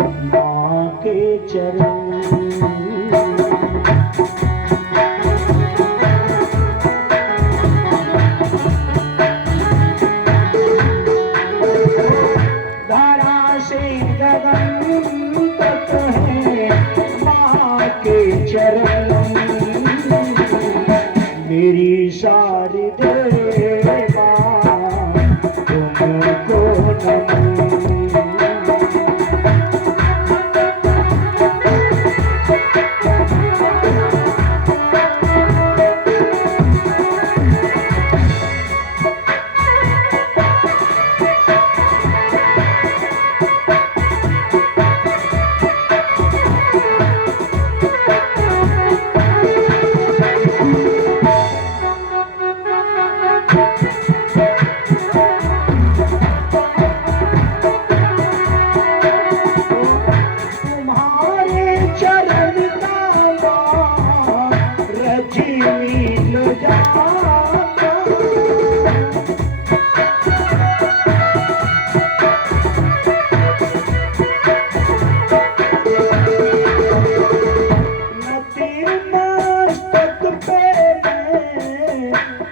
माँ के चरण। धरा से गगन तक है माँ के चरण। मेरी शारदे माँ तुमको नमन।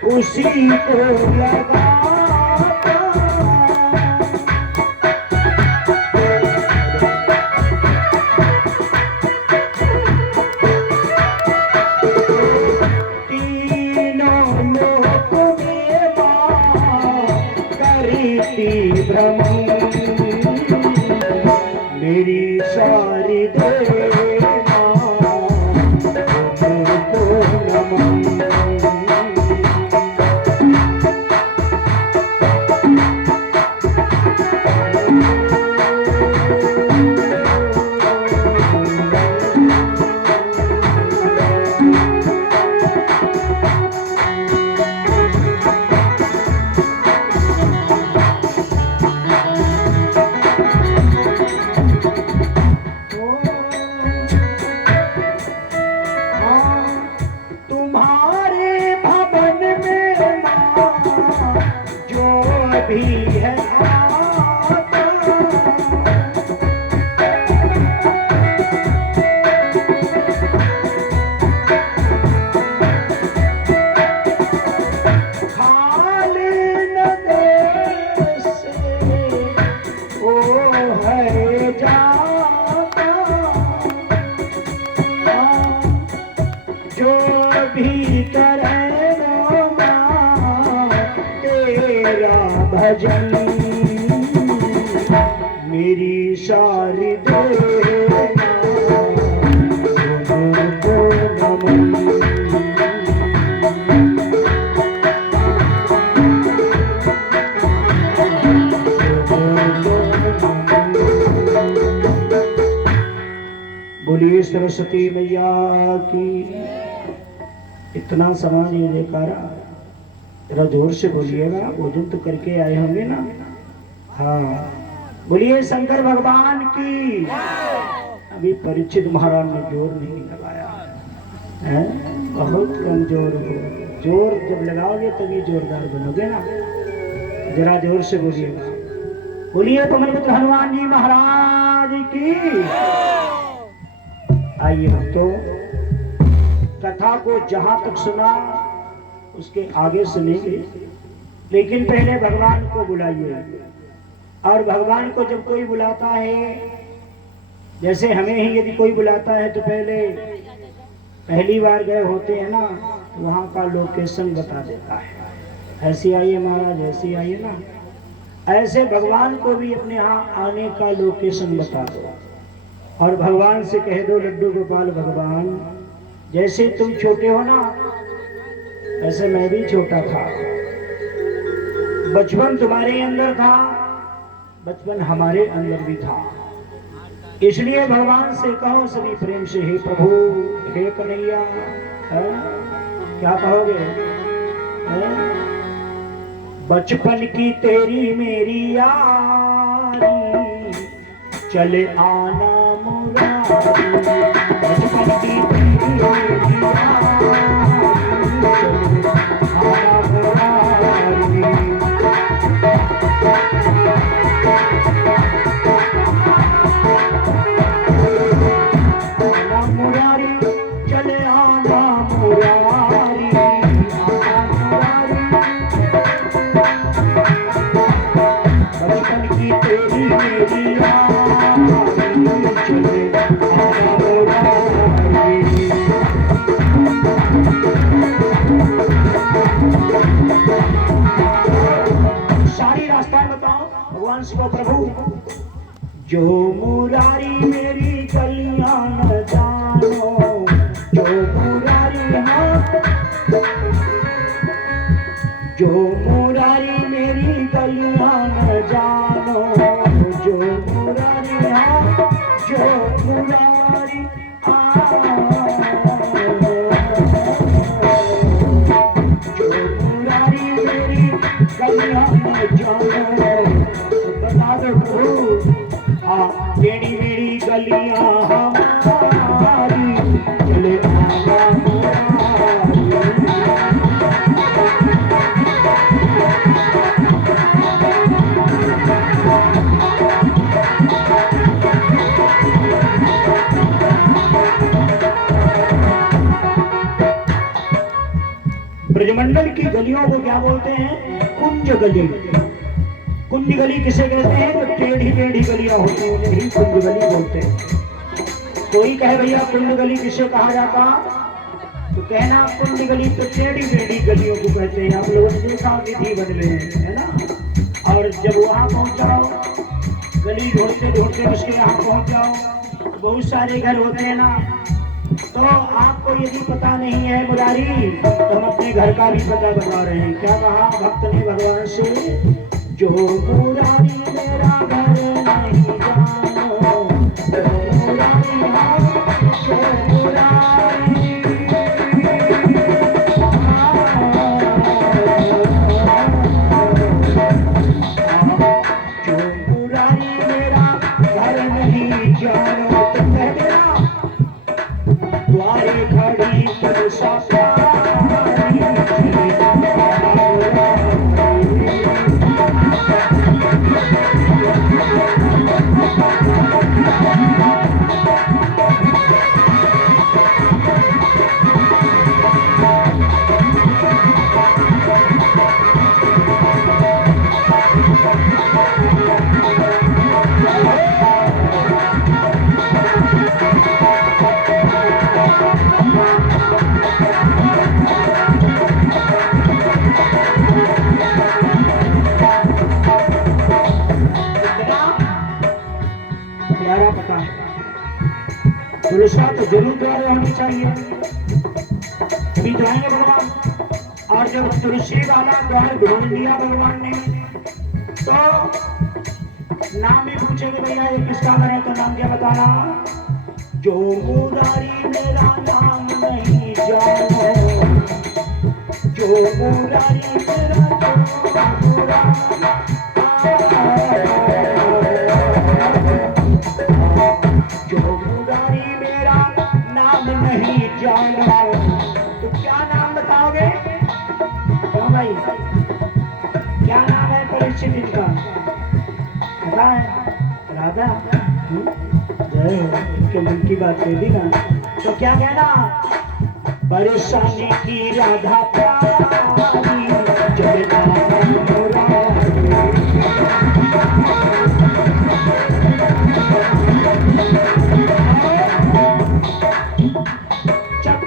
उसी को लगा तीनों लोक में माँ करती भ्रमण। मेरी शारदे माँ तुमको नमन। भी है आता खाली नगर से ओ है जाता। जो भी करे भजन। मेरी शारदे तुमको नमन। बोलिए सरस्वती मैया की। इतना समाज ये जयकारा जरा जोर से बोलिएगा, भोजन तो करके आए होंगे ना। हाँ बोलिए शंकर भगवान की। अभी परीक्षित महाराज ने जोर नहीं लगाया है, बहुत कमजोर हो। जोर जब लगाओगे तभी जोरदार बनोगे ना। जरा जोर से बोलिएगा। बोलिए पवनपुत्र हनुमान जी महाराज की। आइए भक्तों, कथा को जहां तक सुना उसके आगे सुनेंगे, लेकिन पहले भगवान को बुलाइए। और भगवान को जब कोई बुलाता है, जैसे हमें ही यदि कोई बुलाता है तो पहली बार गए होते हैं ना, तो वहाँ का लोकेशन बता देता है। ऐसे आइए महाराज, ऐसे आइए ना। ऐसे भगवान को भी अपने यहाँ आने का लोकेशन बता दो और भगवान से कह दो, लड्डू गोपाल भगवान, जैसे तुम छोटे हो ना ऐसे मैं भी छोटा था। बचपन तुम्हारे अंदर था, बचपन हमारे अंदर भी था। इसलिए भगवान से कहो सभी प्रेम से, हे प्रभु, हे कन्हैया। क्या कहोगे? बचपन की तेरी मेरी यारी, चले आना मुरारी। बचपन की तेरी मेरी यारी, मुरारी मेरी गलियां न जानो, जो मुरारी हाँ, जो मुरारी मेरी गलियां न जानो, जो मुरारी हाँ, जो मुरारी जो मुरारी मेरी गलियां न जानो। बता दो प्रभु, हाँ टेढ़ी मेरी गलियां हमारी, चले आना मुरारी। ब्रजमंडल की गलियों को क्या बोलते हैं? कुंज गली। कुंज गली किसे कहते हैं? जो टेढ़ी टेढ़ी गलियां होती हैं उन्हें ही कुंज गली बोलते हैं। कोई कहे भैया कुंज गली किसे कहा जाता, तो कहना कुंज गली तो टेढ़ी टेढ़ी गलियों को कहते हैं। आप लोगों ने देखा विधि बदले हैं, है ना। और जब वहां पहुंच जाओ, गली ढूंढते ढूंढते उसके यहाँ पहुंच जाओ, बहुत सारे घर होते हैं ना, तो आपको यदि पता नहीं है मुरारी, तो हम अपने घर का भी पता बता रहे हैं। क्या कहा भक्त ने भगवान से? जो मुरारी मेरा घर नहीं जानो, जो मुरारी हाँ, जो मुरारी जो मुरारी मेरा घर नहीं जानो, तो कह देना द्वारे खड़ी पर सफारी, प्यारा पता है। तुलसा तो जरूर द्वारे होनी चाहिए, अभी जाएंगे भगवान। और जब तुलसी वाला द्वार ढूंढ लिया भगवान ने, तो नाम भी पूछेंगे भैया ये किसका घर है, तो नाम क्या बताना? जो मुरारी मेरा नाम नहीं जानो, जो मुरारी मेरा जो मुरारी मेरा नाम नहीं जानो। तो क्या नाम बताओगे? क्यों भाई, क्या नाम है परीक्षित इनका? पता है? राधा। जय हो, इनके मन की बात कह दी ना, तो क्या कहना? परेशानी की राधा प्यारी, जगता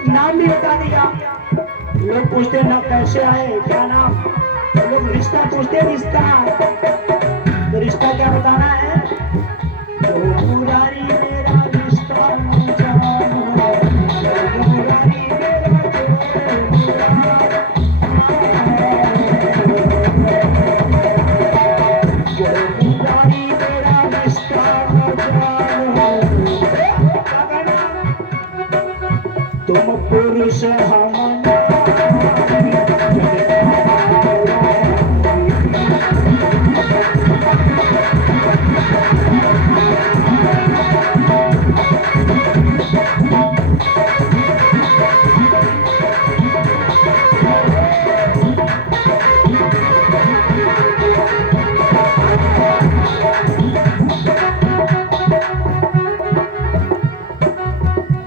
नाम भी बता दिया। लोग पूछते ना कैसे आए, क्या नाम, तो लोग रिश्ता पूछते, रिश्ता, तो रिश्ता क्या बताना है? जो मुरारी मेरा रिश्ता जानो, जो मुरारी मेरा जो मुरारी मेरा रिश्ता जानो। तुम पुरुष हम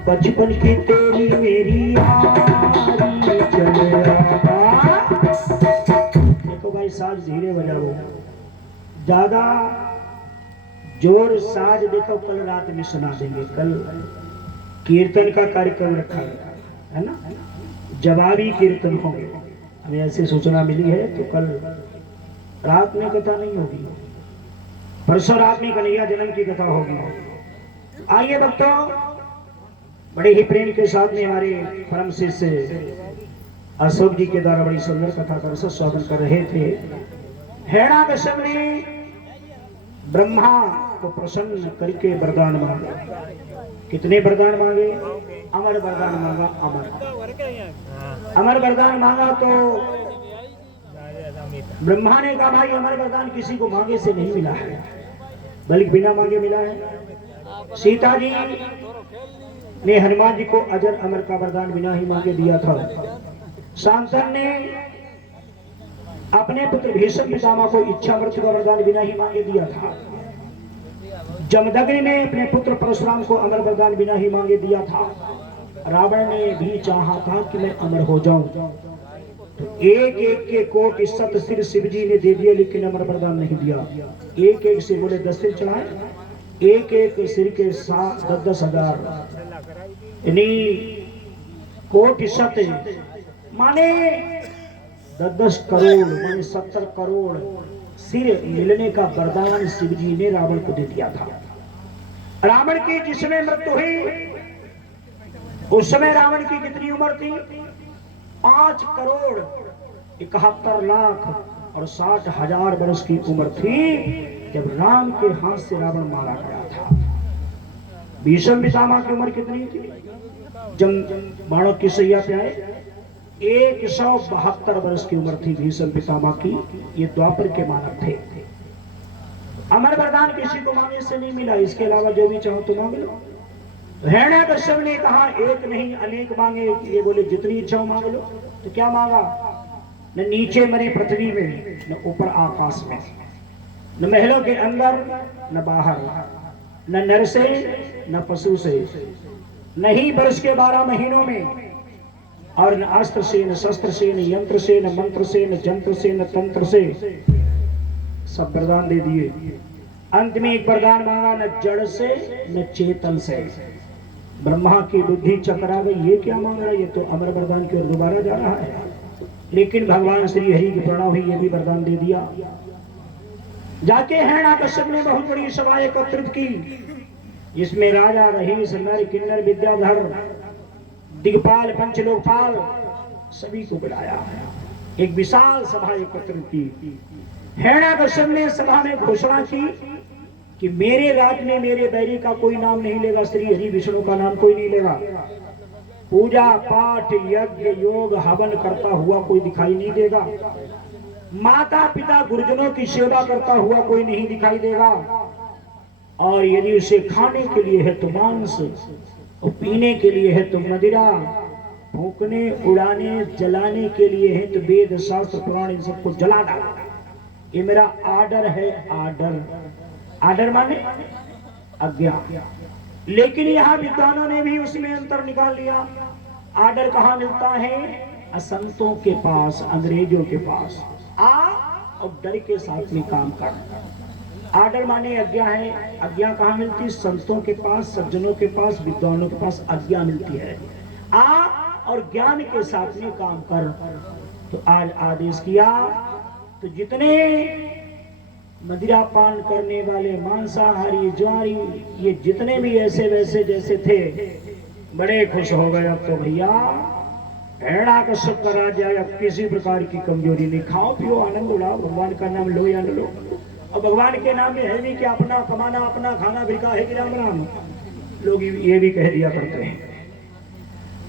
बचपन की तेरी मेरी यारी चले देखो भाई, साज धीरे बजाओ, ज्यादा जोर साज देखो कल रात में सुना देंगे। कल कीर्तन का कार्यक्रम रखा है ना, जवाबी कीर्तन होंगे, हमें ऐसी सूचना मिली है, तो कल रात में कथा नहीं होगी, परशुराम में कन्हैया जन्म की कथा होगी। आइए भक्तों, बड़े ही प्रेम के साथ में हमारे परम शिष्य अशोक जी के द्वारा बड़ी सुंदर कथा का रस स्वागत कर रहे थे। हिरण्याकश्यप ने ब्रह्मा को प्रसन्न करके वरदान मांगा। कितने वरदान मांगे? अमर वरदान मांगा। अमर वरदान मांगा तो ब्रह्मा ने कहा भाई अमर वरदान किसी को मांगे से नहीं मिला है, बल्कि बिना मांगे मिला है। सीता जी ने हनुमान जी को अजर अमर का वरदान बिना ही मांगे दिया था। शांतन ने अपने पुत्र भीष्म पितामह को इच्छा मृत्यु का वरदान बिना ही मांगे दिया था। जमदग्नि ने अपने पुत्र परशुराम को अमर वरदान बिना ही मांगे दिया था। रावण ने भी चाहा था कि मैं अमर हो जाऊं, तो एक एक के कोट सत सिर शिव जी ने दे दिए, लेकिन अमर वरदान नहीं दिया। एक एक से बोले 10 सिर चढ़ाए, एक एक सिर के साथ 10,000 यानी कोट सत माने 10 करोड़ माने 70 करोड़ सिर मिलने का वरदान शिव जी ने रावण को दे दिया था। रावण की जिसमें मृत्यु हुई उस समय रावण की कितनी उम्र थी? 5 करोड़ 71 लाख और 60,000 वर्ष की उम्र थी जब राम के हाथ से रावण मारा गया था। भीष्म पितामह की उम्र कितनी थी जब बाणों की सैया पे आए? 172 वर्ष की उम्र थी भीष्म पितामह की। ये द्वापर के मानव थे। अमर वरदान किसी को मांगने से नहीं मिला, इसके अलावा जो भी चाहो तो मांग लो। हिरण्याकश्यप ने कहा एक नहीं अनेक मांगे। ये बोले जितनी इच्छा हो मांग लो। तो क्या मांगा? न नीचे मरे पृथ्वी में, न ऊपर आकाश में, न महलों के अंदर न बाहर, न नर से न पशु से, न ही वर्ष के 12 महीनों में, और न अस्त्र से न शस्त्र से न यंत्र से न मंत्र से न जंत्र से न तंत्र से, सब वरदान दे दिए। अंत में एक वरदान मांगा, न जड़ से न चेतन से। ब्रह्मा की बुद्धि चकरा गई, ये क्या मांग रहा है? ये तो अमर वरदान की ओर दोबारा जा रहा है। लेकिन भगवान श्री हरि की प्रणव हुई, ये भी वरदान दे दिया। जाके हिरण्याकश्यप ने बहुत बड़ी सभा एकत्रित की, जिसमें राजा रहीश नर किन्नर विद्याधर दिग्पाल पंचलोकपाल सभी को बुलाया। एक विशाल सभा एकत्रित की। हिरण्याकश्यप ने सभा में घोषणा की कि मेरे राज्य में मेरे बैरी का कोई नाम नहीं लेगा, श्री हरि विष्णु का नाम कोई नहीं लेगा। पूजा पाठ यज्ञ योग हवन करता हुआ कोई दिखाई नहीं देगा। माता पिता गुरुजनों की सेवा करता हुआ कोई नहीं दिखाई देगा। और यदि उसे खाने के लिए है तो मांस, और पीने के लिए है तो मदिरा, फूकने उड़ाने जलाने के लिए है तो वेद शास्त्र पुराण इन सबको जला डाला। ये मेरा आर्डर है। आर्डर माने आज्ञा। लेकिन यहाँ विद्वानों ने भी उसमें अंतर निकाल लिया। आर्डर कहाँ मिलता है? असंतों के पास, अंग्रेजों के पास। आ और डर के साथ में काम कर। आर्डर माने आज्ञा है। आज्ञा कहाँ मिलती है? संतों के पास, सज्जनों के पास, विद्वानों के पास आज्ञा मिलती है। आ और ज्ञान के साथ में काम कर। तो आज आदेश किया तो जितने मदिरा पान करने वाले मांसाहारी ज्वारी ये जितने भी ऐसे वैसे जैसे थे बड़े खुश हो गए। अब तो भैया हिरण्याकश्यप का राज्य आया, किसी प्रकार की कमजोरी नहीं। खाओ पियो आनंद उड़ाओ, भगवान का नाम लो या न लो। और भगवान के नाम में है नहीं कि अपना कमाना अपना खाना बिका है कि राम राम, लोग ये भी कह दिया करते हैं।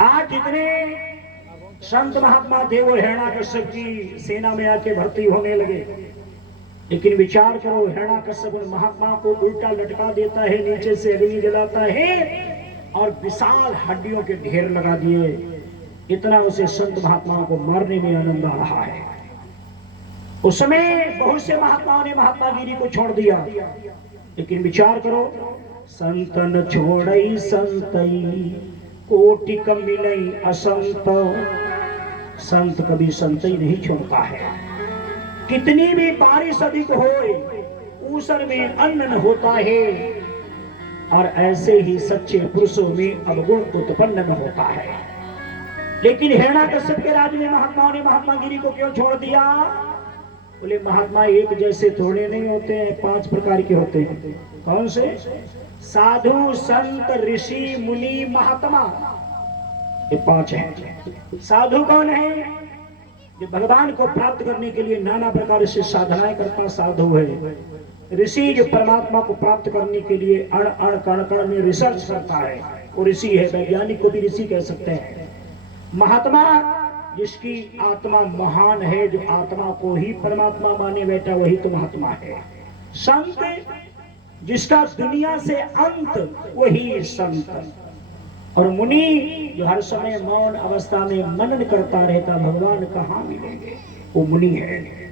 आज जितने संत महात्मा थे वो हिरण्याकश्यप की सेना में आके भर्ती होने लगे। लेकिन विचार करो, हिरण्याकश्यप महात्मा को उल्टा लटका देता है, नीचे से अग्नि जलाता है और विशाल हड्डियों के ढेर लगा दिए। इतना उसे संत महात्माओं को मारने में आनंद आ रहा है। उस समय बहुत से महात्माओं ने महात्मागिरी को छोड़ दिया। लेकिन विचार करो, संतन छोड़ई संतई कोटि कम मिलई असंत। संत कभी संतई नहीं छोड़ता है। कितनी भी बारिश अधिक होए ऊसर में अन्न न होता है, और ऐसे ही सच्चे पुरुषों में अवगुण उत्पन्न न होता है। लेकिन हिरण्याकश्यप के राज्य में महात्माओं ने महात्मागिरी को क्यों छोड़ दिया? बोले महात्मा एक जैसे थोड़े नहीं होते हैं, 5 प्रकार के होते हैं। कौन से? साधु, संत, ऋषि, मुनि, महात्मा, ये 5 हैं। साधु कौन है? जो भगवान को प्राप्त करने के लिए नाना प्रकार से साधनाएं करता साधु है। ऋषि जो परमात्मा को प्राप्त करने के लिए अण अण कण कण में रिसर्च करता है, वो ऋषि है। वैज्ञानिक को भी ऋषि कह सकते हैं। महात्मा जिसकी आत्मा महान है, जो आत्मा को ही परमात्मा माने बैठा, वही तो महात्मा है। संत जिसका दुनिया से अंत, वही संत। और मुनि जो हर समय मौन अवस्था में मनन करता रहता, भगवान कहाँ मिलेंगे, वो मुनि है।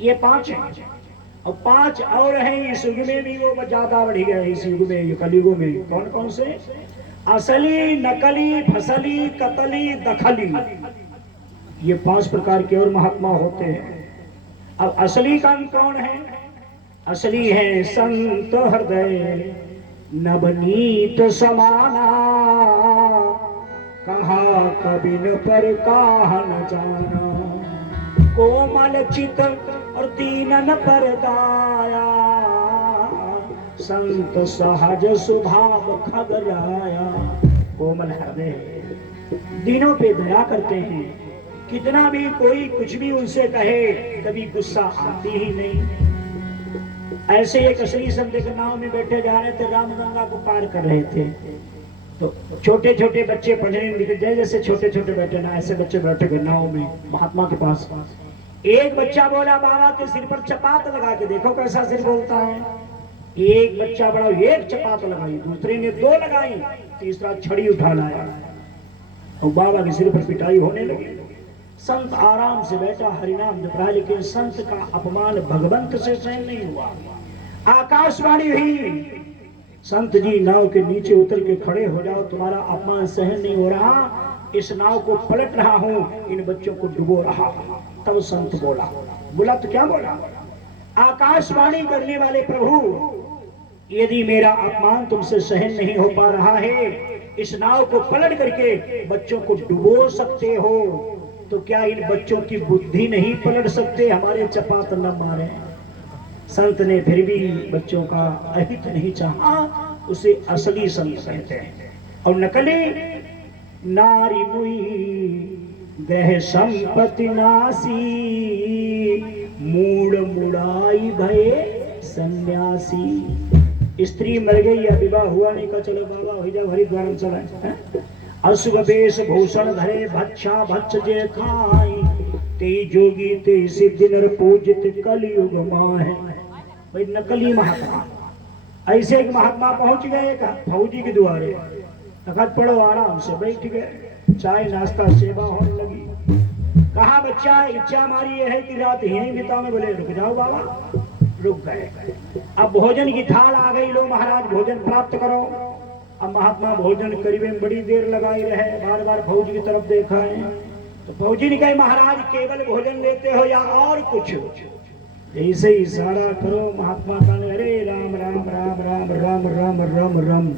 ये 5 हैं। और 5 और हैं इस युग में भी, वो ज्यादा बढ़ गया इस युग में, कलयुग में। कौन कौन से? असली, नकली, फसली, कतली, दखली, ये 5 प्रकार के और महात्मा होते हैं। अब असली कौन है? असली है संत हृदय नवनीत समाना, कहा कबिन पर काह न जाना, कोमल चित और दीनन पर दाया, संत सहज स्वभाव खगराया। कोमल हृदय, दीनों पे दया करते हैं। कितना भी कोई कुछ भी उनसे कहे, कभी गुस्सा आती ही नहीं। ऐसे एक असली संत एक नाव में बैठे जा रहे थे, रामगंगा को पार कर रहे थे। तो छोटे छोटे बच्चे पढ़ने निकल जाए, जैसे छोटे छोटे बैठे ना, ऐसे बच्चे बैठे गए नाव में महात्मा के पास। एक बच्चा बोला, बाबा के सिर पर चपात लगा के देखो कैसा सिर बोलता है। एक बच्चा बड़ा, एक चपात लगाई, दूसरे ने 2 लगाई, तीसरा छड़ी उठा लाया और बाबा के सिर पर पिटाई होने लगी। संत आराम से बैठा हरिनाम जप रहा, लेकिन संत का अपमान भगवंत से सहन नहीं हुआ। आकाशवाणी हुई, संत जी नाव के नीचे उतर के खड़े हो जाओ, तुम्हारा अपमान सहन नहीं हो रहा, इस नाव को पलट रहा हूं, इन बच्चों को डुबो रहा। तब संत बोला तो क्या बोला? आकाशवाणी करने वाले प्रभु, यदि मेरा अपमान तुमसे सहन नहीं हो पा रहा है, इस नाव को पलट करके बच्चों को डुबो सकते हो, तो क्या इन बच्चों की बुद्धि नहीं पलट सकते? हमारे चपात न मारे। संत ने फिर भी बच्चों का अहित नहीं चाहा, उसे असली संत कहते हैं। और नकली, नारी मुई ग्रह संपत्ति नासी, मूड मुड़ाई भय सन्यासी। स्त्री मर गई या विवाह हुआ नहीं, का चलो बाबा हो जाओ, हरिद्वार में चला। अशुभ वेश भूषण धरे, भक्षा भक्ष जे खाई, ते जोगी ते सिद्धि नर पूजित कलयुग माहे। भाई नकली महात्मा। ऐसे एक महात्मा पहुंच गए फौजी के द्वारे, तखत पढ़ो आराम से बैठ गए, चाय नाश्ता सेवा होने लगी। कहा बच्चा इच्छा हमारी ये है कि रात यहीं बिताओ। बोले रुक जाओ बाबा, रुक गए। अब भोजन की थाल आ गई, लो महाराज भोजन प्राप्त करो। अब महात्मा भोजन करीब में बड़ी देर लगाई रहे, बार बार फौजी की तरफ देखा है। तो फौजी ने कहा महाराज केवल भोजन लेते हो या और कुछ? ऐसे ही इशारा करो। महात्मा का अरे राम राम राम राम राम राम राम राम।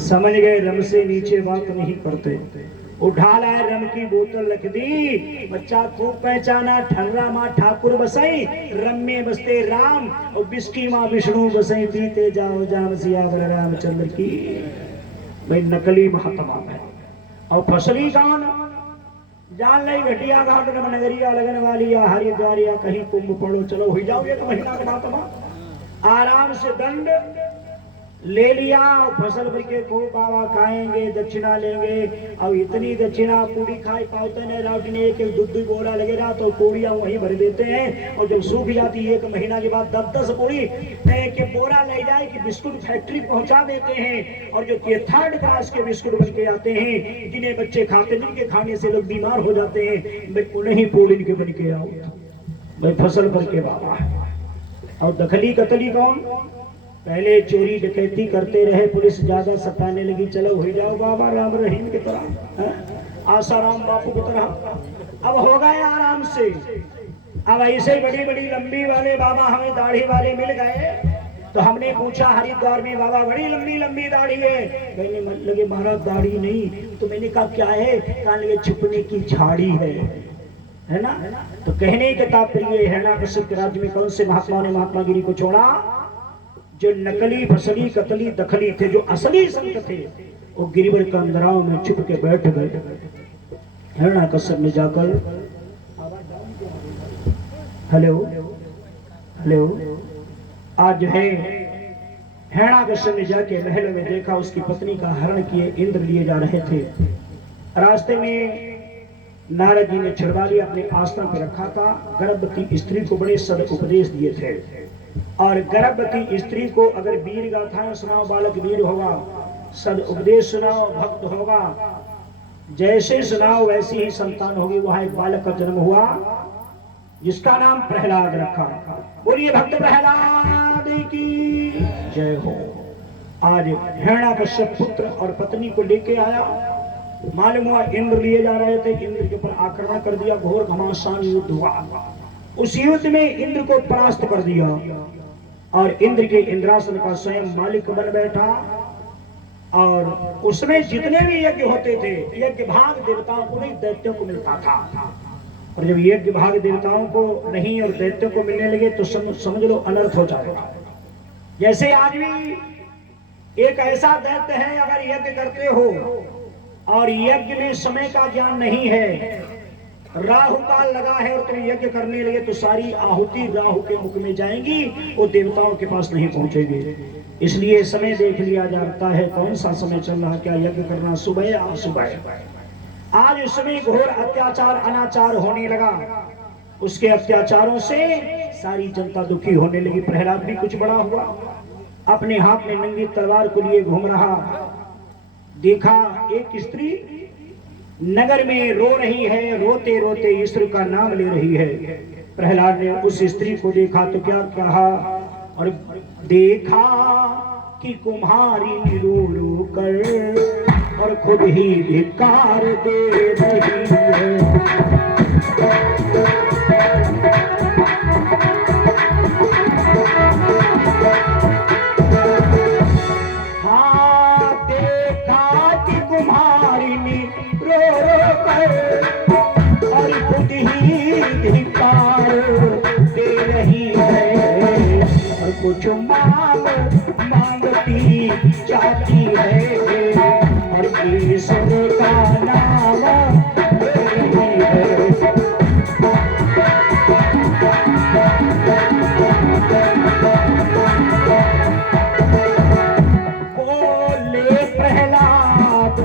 समझ गए रम से नीचे बात नहीं करते। उठा लाए रम की बोतल रख दी। बच्चा खूब पहचाना, ठर्रा माँ ठाकुर बसई, रम में बसते राम और बिस्की माँ विष्णु बसई, पीते जाओ जाम सियावर रामचंद्र की। भाई नकली महात्मा है। और फसली कौन? जान ली घटिया घाट नगरिया लगन वाली या हरिद्वारिया कहीं कुंभ पड़ो, चलो हो जाओ। 1 महीना का महात्मा आराम से दंड ले लिया। फसल भर के खूब बाबा खाएंगे, दक्षिणा लेंगे। अब इतनी दक्षिणा पूरी खाई पाते नहीं, राउटी ने एक दूध बोरा लगे रहा तो पूड़ियां वहीं भर देते हैं। और जब सूख जाती 1 महीना के बाद 10-10 पूड़ी के बोरा ले जाए कि बिस्कुट फैक्ट्री पहुंचा देते हैं। और जो 3rd क्लास के बिस्कुट बन के आते हैं, जिन्हें बच्चे खाते, जिनके खाने से लोग बीमार हो जाते हैं, उन्हें पूड़ी के बन के आओ। भाई फसल भर के बाबा। और दखली कतली कौन? पहले चोरी डकैती करते रहे, पुलिस ज्यादा सताने लगी, चलो हो जाओ बाबा राम रहीम की तरह, आसाराम बापू की तरह। अब हो गए आराम से। अब ऐसे बड़ी बड़ी लंबी वाले बाबा हमें दाढ़ी वाले मिल गए। तो हमने पूछा हरिद्वार में बाबा बड़ी लंबी लंबी दाढ़ी है। कहने लगे महाराज दाढ़ी नहीं। तो मैंने कहा क्या है? कहने लगे छुपने की झाड़ी है। है ना। तो कहने के तात्पर्य हिरण्यकश्यप के राज्य में कौन से महात्मा ने महात्मागिरी को छोड़ा? जो नकली फसली कतली दखली थे, जो असली संत थे, वो गिरिवर कंदराओं में छुप के बैठ गए। हिरण्यकश्यप ने जाकर हेलो हेलो आज जो है हिरण्यकश्यप ने जाके महल में देखा, उसकी पत्नी का हरण किए इंद्र लिए जा रहे थे। रास्ते में नारद जी ने छुड़वा लिया, अपने आसन पर रखा था। गर्भवती स्त्री को बड़े सद उपदेश दिए थे, और गर्भवती स्त्री को अगर वीर गाथाएं सुनाओ बालक वीर होगा, सद उपदेश सुनाओ भक्त होगा, जैसे सुनाओ वैसी ही संतान होगी। वहां एक बालक का जन्म हुआ जिसका नाम प्रहलाद रखा। बोलिए भक्त प्रहलाद की जय हो। आज हिरण्यकश्यप पुत्र और पत्नी को लेके आया। मालूम हुआ इंद्र लिए जा रहे थे, इंद्र के ऊपर आक्रमण कर दिया, घोर घमासान युद्ध हुआ। उस युद्ध में इंद्र को परास्त कर दिया, और इंद्र के इंद्रासन का स्वयं मालिक बन बैठा। और उसमें जितने भी यज्ञ होते थे, यज्ञ भाग देवताओं को नहीं, दैत्यों को मिलता था। और जब यज्ञ भाग देवताओं को नहीं और दैत्यों को मिलने लगे तो समझ लो अनर्थ हो जाएगा। जैसे आज भी एक ऐसा दैत्य है, अगर यज्ञ करते हो और यज्ञ में समय का ज्ञान नहीं है, राहु काल लगा है और तुम यज्ञ करने लगे, तो सारी आहुति राहु के मुख में जाएंगी, वो देवताओं के पास नहीं पहुंचेंगे। इसलिए समय देख लिया जाता है, कौन सा समय चल रहा, क्या यज्ञ करना सुबह या अशुभ। आज उस समय घोर अत्याचार अनाचार होने लगा। उसके अत्याचारों से सारी जनता दुखी होने लगी। प्रहलाद भी कुछ बड़ा हुआ, अपने हाथ में नंगी तलवार को लिए घूम रहा। देखा एक स्त्री नगर में रो रही है, रोते रोते ईश्वर का नाम ले रही है। प्रहलाद ने उस स्त्री को देखा तो क्या कहा, और देखा कि कुम्हारी रो रो कर और खुद ही धिक्कार दे रही है। हाँ देखा कि कुम्हारिनी रो रो कर और खुद ही धिक्कार दे रही है, और कुछ मांगती जाती है, ईश्वर का नाम ले रही है। बोले प्रहलाद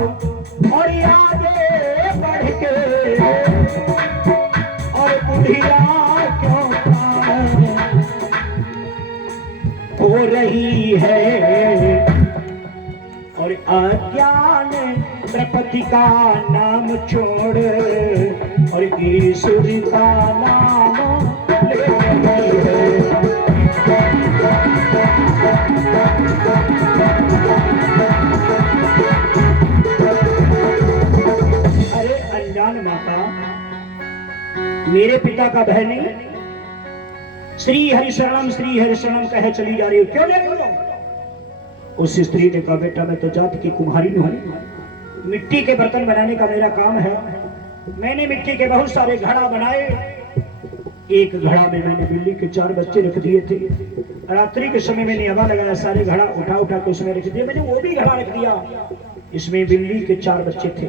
और आगे बढ़ के, और बुढ़िया क्यों हो रही है, और अज्ञान द्रौपदी का नाम छोड़ और ईश्वर का नाम ले रही है। अरे अनजान माता, मेरे पिता का बहनी श्री हरिशरणम कहे चली जा रही हो, क्यों ले रही हो? उस स्त्री ने कहा, बेटा मैं तो जात की कुम्हारी हूं, मिट्टी के बर्तन बनाने का मेरा काम है। मैंने मिट्टी के बहुत सारे घड़ा बनाए। एक घड़ा में मैंने बिल्ली के 4 बच्चे रख दिए थे। रात्रि के समय मैंने हवा लगाया, सारे घड़ा उठा उठा के उसमें रख दिया। मैंने वो भी घड़ा रख दिया, इसमें बिल्ली के 4 बच्चे थे।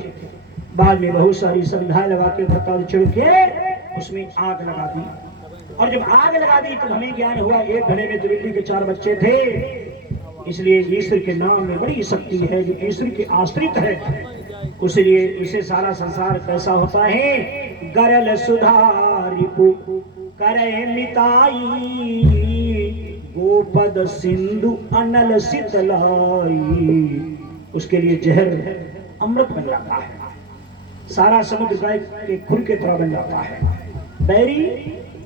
बाद में बहुत सारी संध्याएं लगा के बर्तन छिड़ के उसमें आग लगा दी, और जब आग लगा दी तो हमें ज्ञान हुआ एक घड़े में तो बिल्ली के 4 बच्चे थे। इसलिए ईश्वर के नाम में बड़ी शक्ति है, जो ईश्वर के आश्रित है, उसलिए इसे सारा संसार कैसा होता है। गरल सुधारिपु करे मिताई, गोपद सिंधु अनल शीतलाई। उसके लिए जहर अमृत बन जाता है, सारा समुद्र गाय के खुर के तरह बन जाता है, बैरी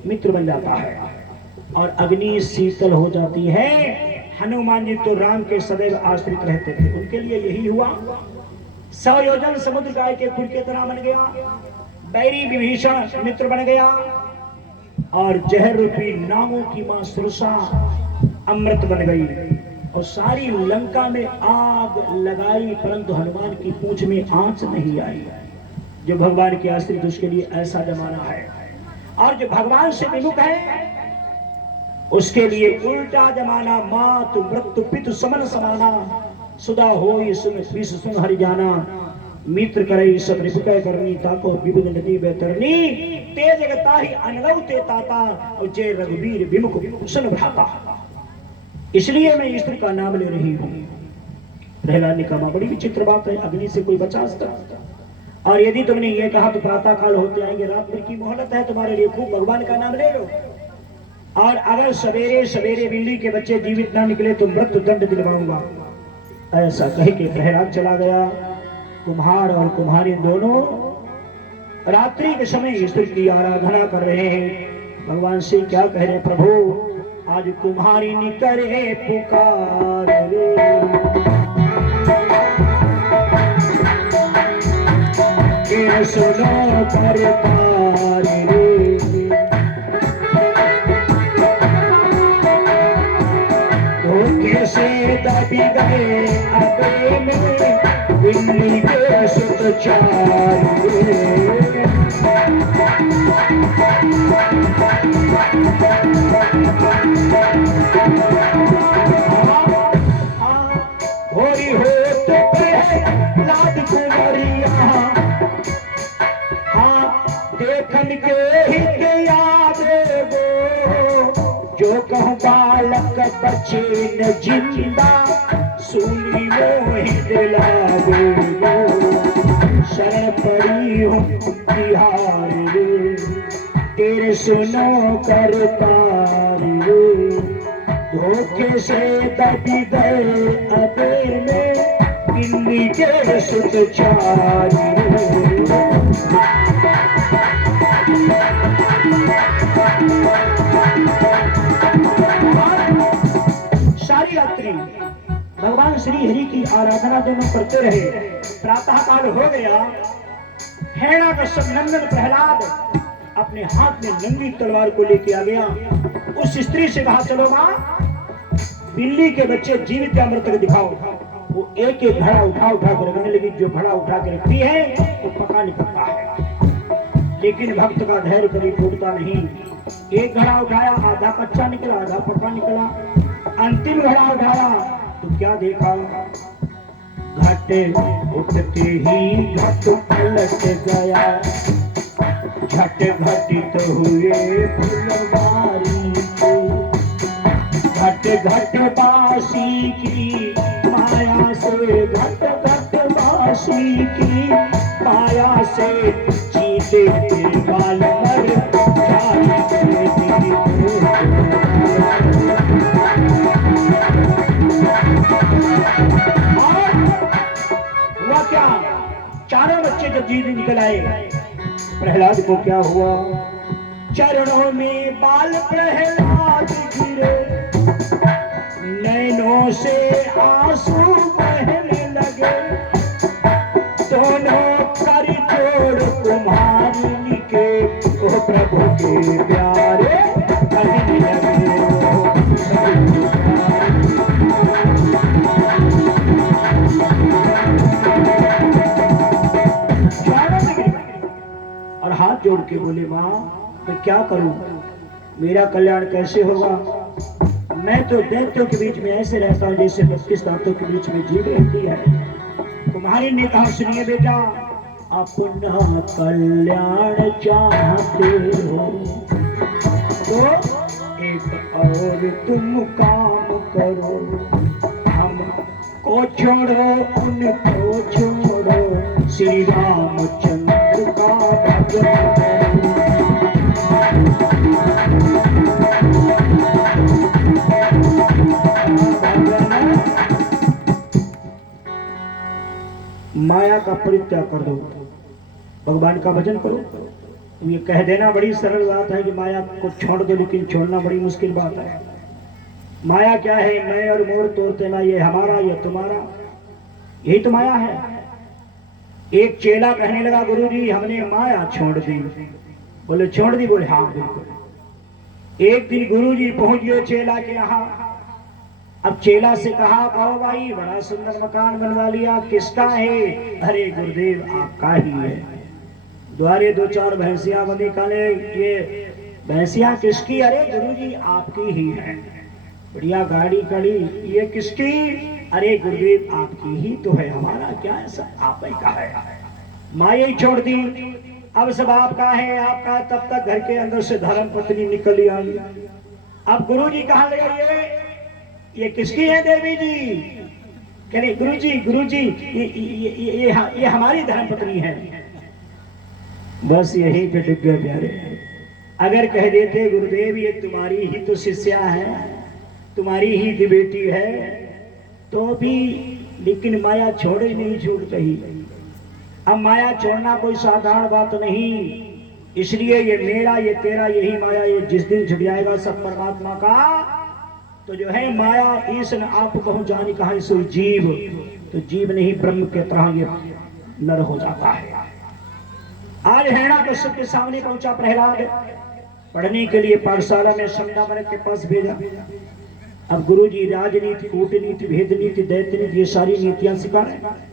मित्र बन जाता है, और अग्नि शीतल हो जाती है। हनुमान जी तो राम के सदैव आश्रित रहते थे, उनके लिए यही हुआ। 100 योजन समुद्र गाय के खुर के तरह बन गया, बैरी विभीषण मित्र बन गया, और जहर रूपी नामों की मां सुरसा अमृत बन गई, और सारी लंका में आग लगाई, परंतु हनुमान की पूंछ में आंच नहीं आई। जो भगवान के आश्रित उसके लिए ऐसा जमाना है। और जो भगवान से विमुख है उसके लिए उल्टा जमाना, मातु मृत्यु पितु समन समाना, सुधा होई सुन सुन हरि जाना, मित्र करे सब रिपुकै करनी, ताको विबुध नदी बेतरनी, तेज गताहि अनलव ते ताता, और जय रघुवीर विमुख कुशन भ्राता। इसलिए मैं स्त्री का नाम ले रही हूँ। प्रहलाद ने कहा बड़ी विचित्र बात है, अग्नि से कोई बचा सकता? और यदि तुमने ये कहा तो प्रातः काल होते आएंगे, रात भर की मोहलत है तुम्हारे लिए, खूब भगवान का नाम ले लो। और अगर सवेरे सवेरे बिल्ली के बच्चे जीवित ना निकले तो मृत्यु दंड दिलवाऊंगा। ऐसा कह के प्रहलाद चला गया। कुम्हार और कुम्हारी दोनों रात्रि के समय ईश्वर की आराधना कर रहे हैं। भगवान से क्या कह रहे, प्रभु आज कुम्हारी निकरे पुकार रे, के सुनो करतार रे, धोखे से दबी गए अबे में, बिल्ली के सुत चार भोरी हो तो लाद कुमारिया, हाँ देखन के हित याद गो, जो कहूँ बालक बचे न जिंदा, सुनी मोहि दिलागो, शरण पड़ी हूँ बिहार रे, तेरे सुनो करतार रे, धोखे से दबी गए अबे में, बिल्ली के सुत चार सारी रात्रि भगवान श्री हरि की आराधना दोनों करते रहे। प्रातः काल हो गया। हिरण्यकश्यप नंदन प्रहलाद अपने हाथ में नंगी तलवार को लेके आ गया। उस स्त्री से कहा चलो मां, बिल्ली के बच्चे जीवित या मृतक दिखाओ। वो एक एक घड़ा उठा कर रखने लगी। जो घड़ा उठा कर रखती है वो पका निकलता है, लेकिन भक्त का धैर्य कभी टूटता नहीं। एक घड़ा उठाया, आधा कच्चा निकला, आधा पका निकला। अंतिम घड़ा उठाया तो क्या देखा, घटे उठते ही घट पलट गया, झट घटित हुए फुलवारी को, घट घट बासी की माया से, घट घट बासी की माया से, जीते के बाल मर हुआ क्या, चारों बच्चे जब जीवित निकल आए, प्रहलाद को क्या हुआ, चरणों में बाल प्रहलाद गिरे, नैनों से आंसू बहने लगे, दोनों कर जोड़ कुम्हारिनी के, ओ प्रभु के प्यारे कहने लगे, और हाथ जोड़ के बोले मां मैं क्या करूं, मेरा कल्याण कैसे होगा, मैं तो दैत्यों के बीच में ऐसे रहता हूं जैसे 25 दांतों के बीच में जीभ रहती है। कुम्हारी ने कहा सुनिए बेटा, अपना कल्याण चाहते हो तो एक और तुम काम करो, हमको छोड़ो उनको छोड़ो, श्री रामचंद्र का भजन माया का परित्याग कर दो, भगवान का भजन करो। ये कह देना बड़ी सरल बात है कि माया को छोड़ दो, लेकिन छोड़ना बड़ी मुश्किल बात है। माया क्या है, मैं और मोर तोड़ते ना, ये हमारा ये तुम्हारा, यही तो माया है। एक चेला कहने लगा गुरुजी हमने माया छोड़ दी। बोले छोड़ दी? बोले हाँ बिल्कुल। एक दिन गुरुजी पहुंच गए चेला के यहाँ। अब चेला से कहा कहो भाई बड़ा सुंदर मकान बनवा लिया, किसका है? अरे गुरुदेव आपका ही है। द्वारे 2-4 भैंसियां बंधी काले, ये भैंसिया किसकी? अरे गुरुजी आपकी ही है। बढ़िया गाड़ी खड़ी, ये किसकी? अरे गुरुदेव आपकी ही तो है, हमारा क्या है, सब आप ही का है। माया ही छोड़ दी, अब सब आपका है आपका है। तब तक घर के अंदर से धर्म पत्नी निकली आई। अब गुरुजी कहाँ लगे, ये किसकी है देवी जी? कह रहे गुरुजी गुरुजी ये हमारी धर्म पत्नी है। बस यही पे टिक गए प्यारे। अगर कह देते गुरुदेव ये तुम्हारी ही तो शिष्या है, तुम्हारी ही की बेटी है, तो भी, लेकिन माया छोड़े नहीं छूट रही। अब माया छोड़ना कोई साधारण बात नहीं, इसलिए ये मेरा ये तेरा यही माया, ये जिस दिन छुट जाएगा सब परमात्मा का, तो जो है माया ईश न आप कहूं जानी कहा सो जीव, तो जीव नहीं ब्रह्म के तरह ये नर हो जाता है। आज हिरण्याकश्यप के सामने पहुंचा प्रहलाद, पढ़ने के लिए पाठशाला में शंडामणि के पास भेजा। अब गुरुजी राजनीति, कूटनीति, भेद नीति, दैत्य नीति, ये सारी नीतियां सिखा रहे हैं।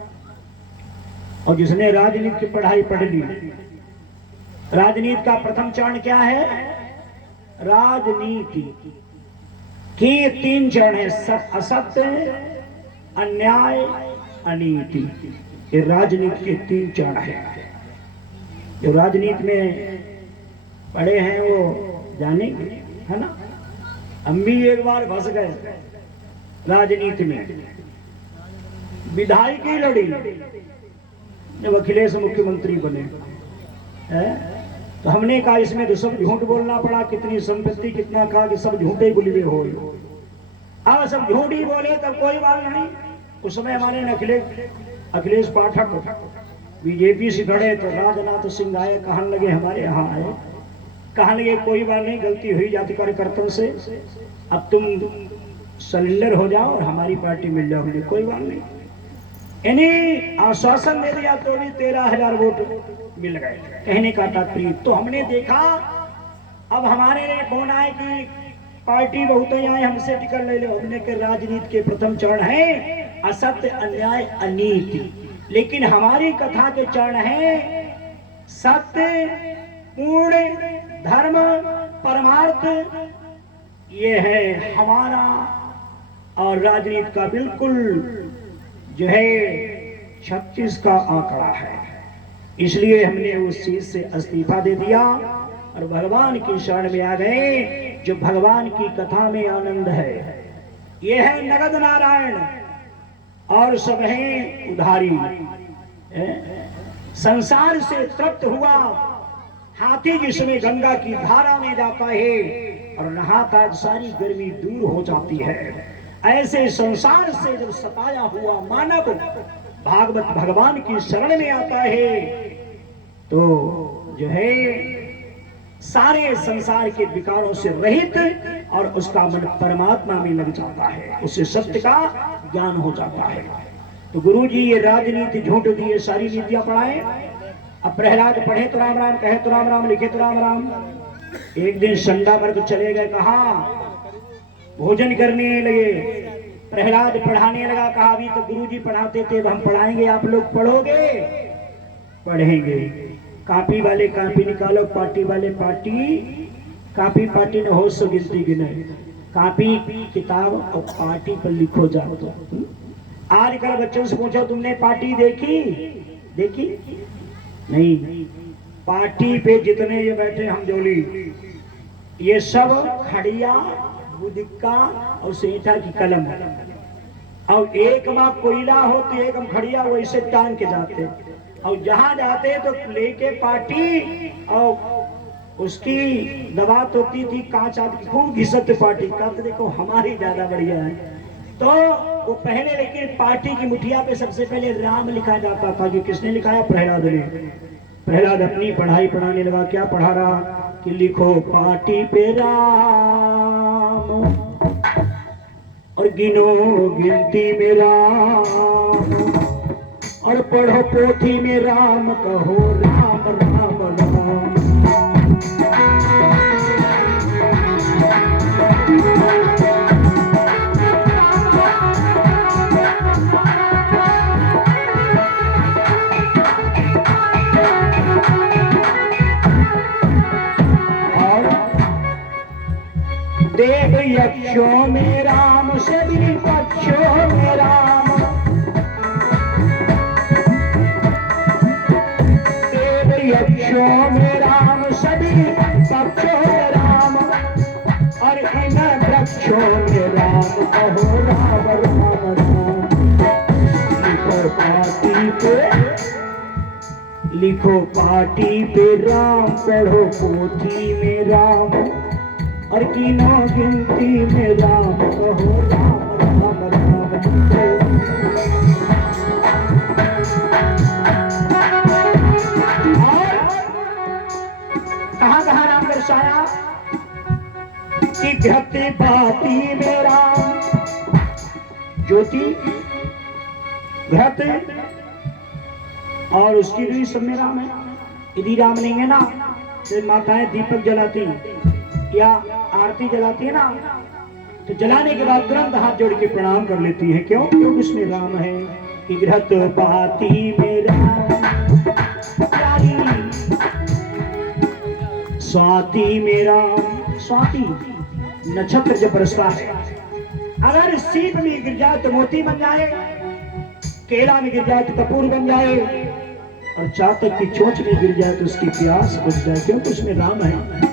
और जिसने राजनीति की पढ़ाई पढ़ ली, राजनीति का प्रथम चरण क्या है? राजनीति की 3 चरण है, असत्य, अन्याय, अनीति। ये राजनीति के 3 चरण है। जो राजनीति में पढ़े हैं वो जानेंगे, है ना। हम भी एक बार फंस गए राजनीति में, विधायकी लड़ी, जब अखिलेश मुख्यमंत्री बने तो हमने कहा इसमें तो सब झूठ बोलना पड़ा, कितनी संपत्ति कितना कहा कि सब झूठे गुलिबे हो। अब सब झूठ ही बोले तब कोई बात नहीं। उस समय हमारे अखिलेश पाठक बीजेपी से खड़े तो राजनाथ सिंह आए, कहने लगे हमारे यहाँ आए, कहने लगे कोई बात नहीं, गलती हुई जाति कार्यकर्ताओं से, अब तुम सरेंडर हो जाओ और हमारी पार्टी मिल जाओ। कोई बात नहीं, इन्हें आश्वासन दे दिया तो भी 13,000 वोट मिल गए। कहने का तात्पर्य, तो हमने देखा अब हमारे कौन आए कि पार्टी बहुत ही आए, हमसे टिकट ले लो। हमने के राजनीति के प्रथम चरण है असत्य, अन्याय, अनीति, लेकिन हमारी कथा के चरण है सत्य, पूर्ण, धर्म, परमार्थ। ये है हमारा, और राजनीति का बिल्कुल जो है 36 का आंकड़ा है। इसलिए हमने उस चीज से इस्तीफा दे दिया और भगवान की शरण में आ गए। जो भगवान की कथा में आनंद है, ये है नगद नारायण, और सब है उधारी। संसार से तृप्त हुआ हाथी जिसमें गंगा की धारा में जाता है और नहाता सारी गर्मी दूर हो जाती है, ऐसे संसार से जब सताया हुआ मानव भागवत भगवान की शरण में आता है तो जो है सारे संसार के विकारों से रहित, और उसका मन परमात्मा में लग जाता है, उससे सत्य का ज्ञान हो जाता है। तो गुरु जी ये राजनीति झूठ दिए, सारी नीतियां पढ़ाए। अब प्रहलाद पढ़े तो राम राम, कहे तो राम राम, लिखे तो राम राम। एक दिन शंडामर्ग चले गए, कहा भोजन करने लगे। प्रहलाद पढ़ाने लगा, कहा अभी तो गुरुजी पढ़ाते थे, हम पढ़ाएंगे, आप लोग पढ़ोगे? पढ़ेंगे। कापी वाले कापी निकालो, पार्टी वाले पार्टी, कापी पार्टी ने होश से गिनती गिने, कापी किताब और पार्टी पर लिखो जाओ। तो आजकल बच्चों से पूछो तुमने पार्टी देखी? देखी नहीं। पार्टी पे जितने ये बैठे हम जोली, ये सब खड़िया, बुदिक्का और सेठा की कलम, और एक माँ कोयला हो तो एक हम खड़िया वैसे टांग के जाते, और जहां जाते तो लेके पार्टी, और उसकी दबात होती थी कांच आदि खूब घिसते पार्टी का, तो देखो हमारी ज्यादा बढ़िया है। तो वो पहले लेकिन पार्टी की मुठिया पे सबसे पहले राम लिखा जाता था। कि किसने लिखाया? प्रहलाद ने। प्रहलाद अपनी पढ़ाई पढ़ाने लगा। क्या पढ़ा रहा कि लिखो पार्टी पे राम और गिनो गिनती में राम, और पढ़ो पोथी में राम, कहो राम राम राम। यक्षों में राम सभी पक्षों में राम, देव यक्षों में राम सभी पक्षों में राम, और इन वृक्षों में राम कहो राम राम राम। लिखो पाटी पे राम, पढ़ो पोथी में राम, और तीनों गिनती में राम कहो राम राम राम। और कहाँ कहाँ राम दर्शाया कि घृत बाती में राम, ज्योति घृत और उसकी भी सब में राम है। यदि राम नहीं है ना तो माताएं दीपक जलाती या आरती जलाती है ना, तो जलाने के बाद तुरंत हाथ जोड़ के प्रणाम कर लेती है। क्यों? क्योंकि उसमें राम है। घृत बाती में राम, स्वाति में राम। स्वाति नक्षत्र जब बरसता है, अगर सीप में गिर जाए तो मोती बन जाए, केला में गिर जाए तो कपूर बन जाए, और चातक की चोंच में गिर जाए तो उसकी प्यास बुझ जाए। क्योंकि उसमें राम है।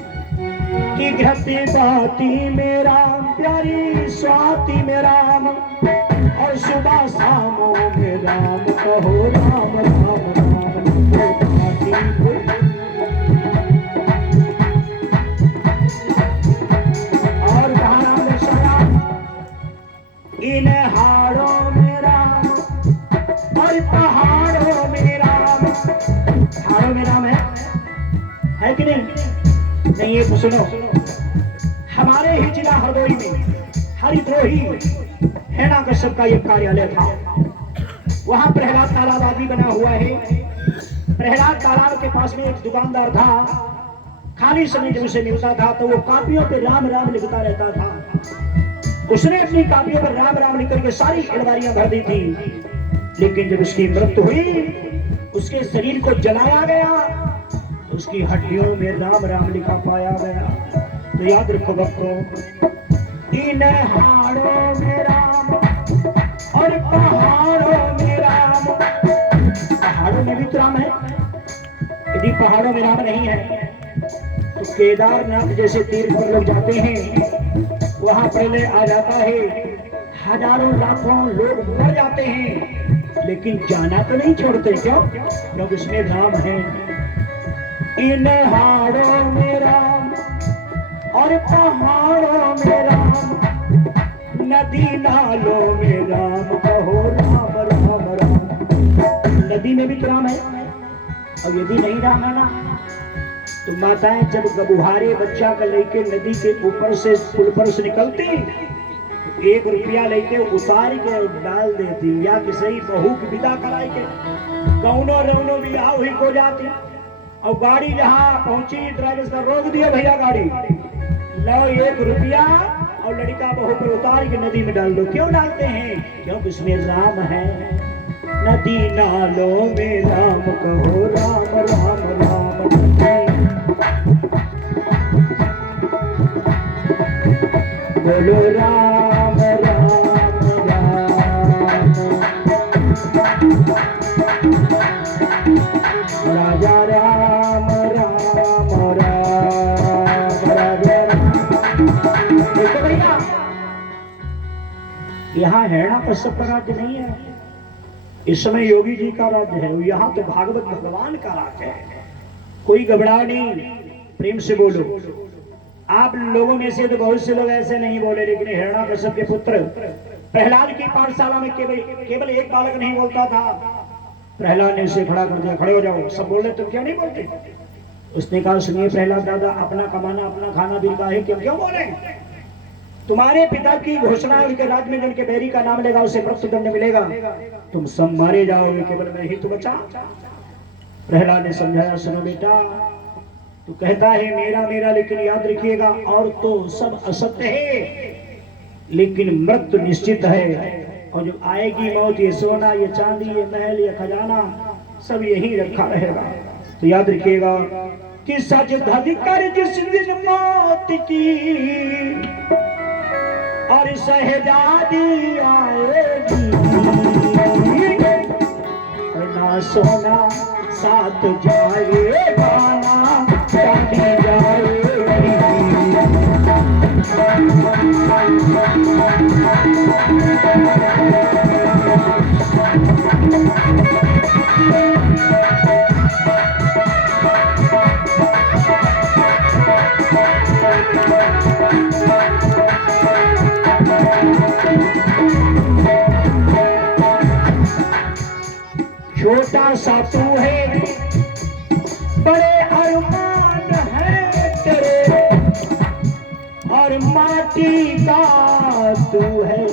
कि घृति बाती में राम, प्यारी स्वाति में राम, और सुबह शामों में राम कहो राम राम राम। और कहा राम दर्शाया इन हाड़ों में राम, और पहाड़ों में राम। पहाड़ों में राम है कि नहीं? नहीं, ये तो सुनो, हमारे ही जिला हरदोई में हरिद्रोही हिरण्यकश्यप का एक कार्यालय था। वहां प्रहलाद तालाब आदि बना हुआ है। प्रहलाद तालाब के पास में एक दुकानदार था। खाली समय जब उसे मिलता था तो वो कापियों पे राम राम लिखता रहता था। उसने अपनी कापियों पर राम राम लिख करके सारी अलमारियां भर दी थी। लेकिन जब उसकी मृत्यु हुई, उसके शरीर को जलाया गया, उसकी हड्डियों में राम राम लिखा पाया गया। तो याद रखो भक्तों, इन हाड़ों में राम, और पहाड़ों में राम। पहाड़ों में भी तो राम है। यदि पहाड़ों में राम नहीं है तो केदारनाथ जैसे तीर्थ पर लोग जाते हैं, वहां पहले आ जाता है, हजारों लाखों लोग मर जाते हैं, लेकिन जाना तो नहीं छोड़ते। क्यों? क्योंकि उसमें राम है। इन हाड़ों में राम, और पहाड़ों में राम, नदी नालों में राम कहो राम राम राम। नदी में भी तो राम है। और यदि नहीं राम है ना, तो माताएं जब गबुहारे बच्चा का लेके नदी के ऊपर से पुल पर से निकलती, 1 रुपया लेके उतार के डाल देती, या किसी बहू की विदा कराई के कौनो रौनो भी आओ ही को जाती। और गाड़ी जहाँ पहुंची, ड्राइवर का रोक दिया, भैया गाड़ी लो 1 रुपया, और लड़का बहू पर उतार के नदी में डाल दो। क्यों डालते हैं? क्योंकि उसमें राम है। नदी नालों में राम कहो राम राम राम। बोलो राम राम राम। राजा राम राम राम राजा राम। देखो भैया, यहाँ हिरण्यकश्यप का राज्य नहीं है, इस समय योगी जी का राज्य है। यहाँ तो भागवत भगवान का राज्य है। कोई घबरा नहीं, प्रेम से बोलो। आप लोगों में से तो बहुत से लोग ऐसे नहीं बोले, लेकिन हिरण्यकश्यप के पुत्र प्रहलाद की पाठशाला में केवल एक बालक नहीं बोलता था। प्रहलाद ने उसे खड़ा कर दिया, खड़े हो जाओ। सब बोल रहे तुम क्यों नहीं बोलते? उसने कहा सुनिए प्रहलाद दादा, अपना कमाना अपना खाना दिलता है, क्यों क्यों बोले? तुम्हारे पिता की घोषणा, उनके राज्य में जिनके बैरी का नाम लेगा उसे मृत्युदंड मिलेगा, तुम सब मारे जाओगे, केवल मैं ही तो बचा। प्रहलाद ने समझाया, सुनो बेटा, तू कहता है मेरा मेरा, लेकिन याद रखिएगा और तो सब असत्य है, लेकिन मृत्यु निश्चित है। और जो आएगी मौत, ये सोना, ये चांदी, ये महल, ये खजाना सब यही रखा रहेगा। तो याद रखिएगा कि सच धज कर जिस दिन मौत की, और शहजादी आएगी, ना सोना साथ जाएगा ना चांदी जाएगी। छोटा सा तू है, बड़े अरमान है तेरे, और माटी का तू है,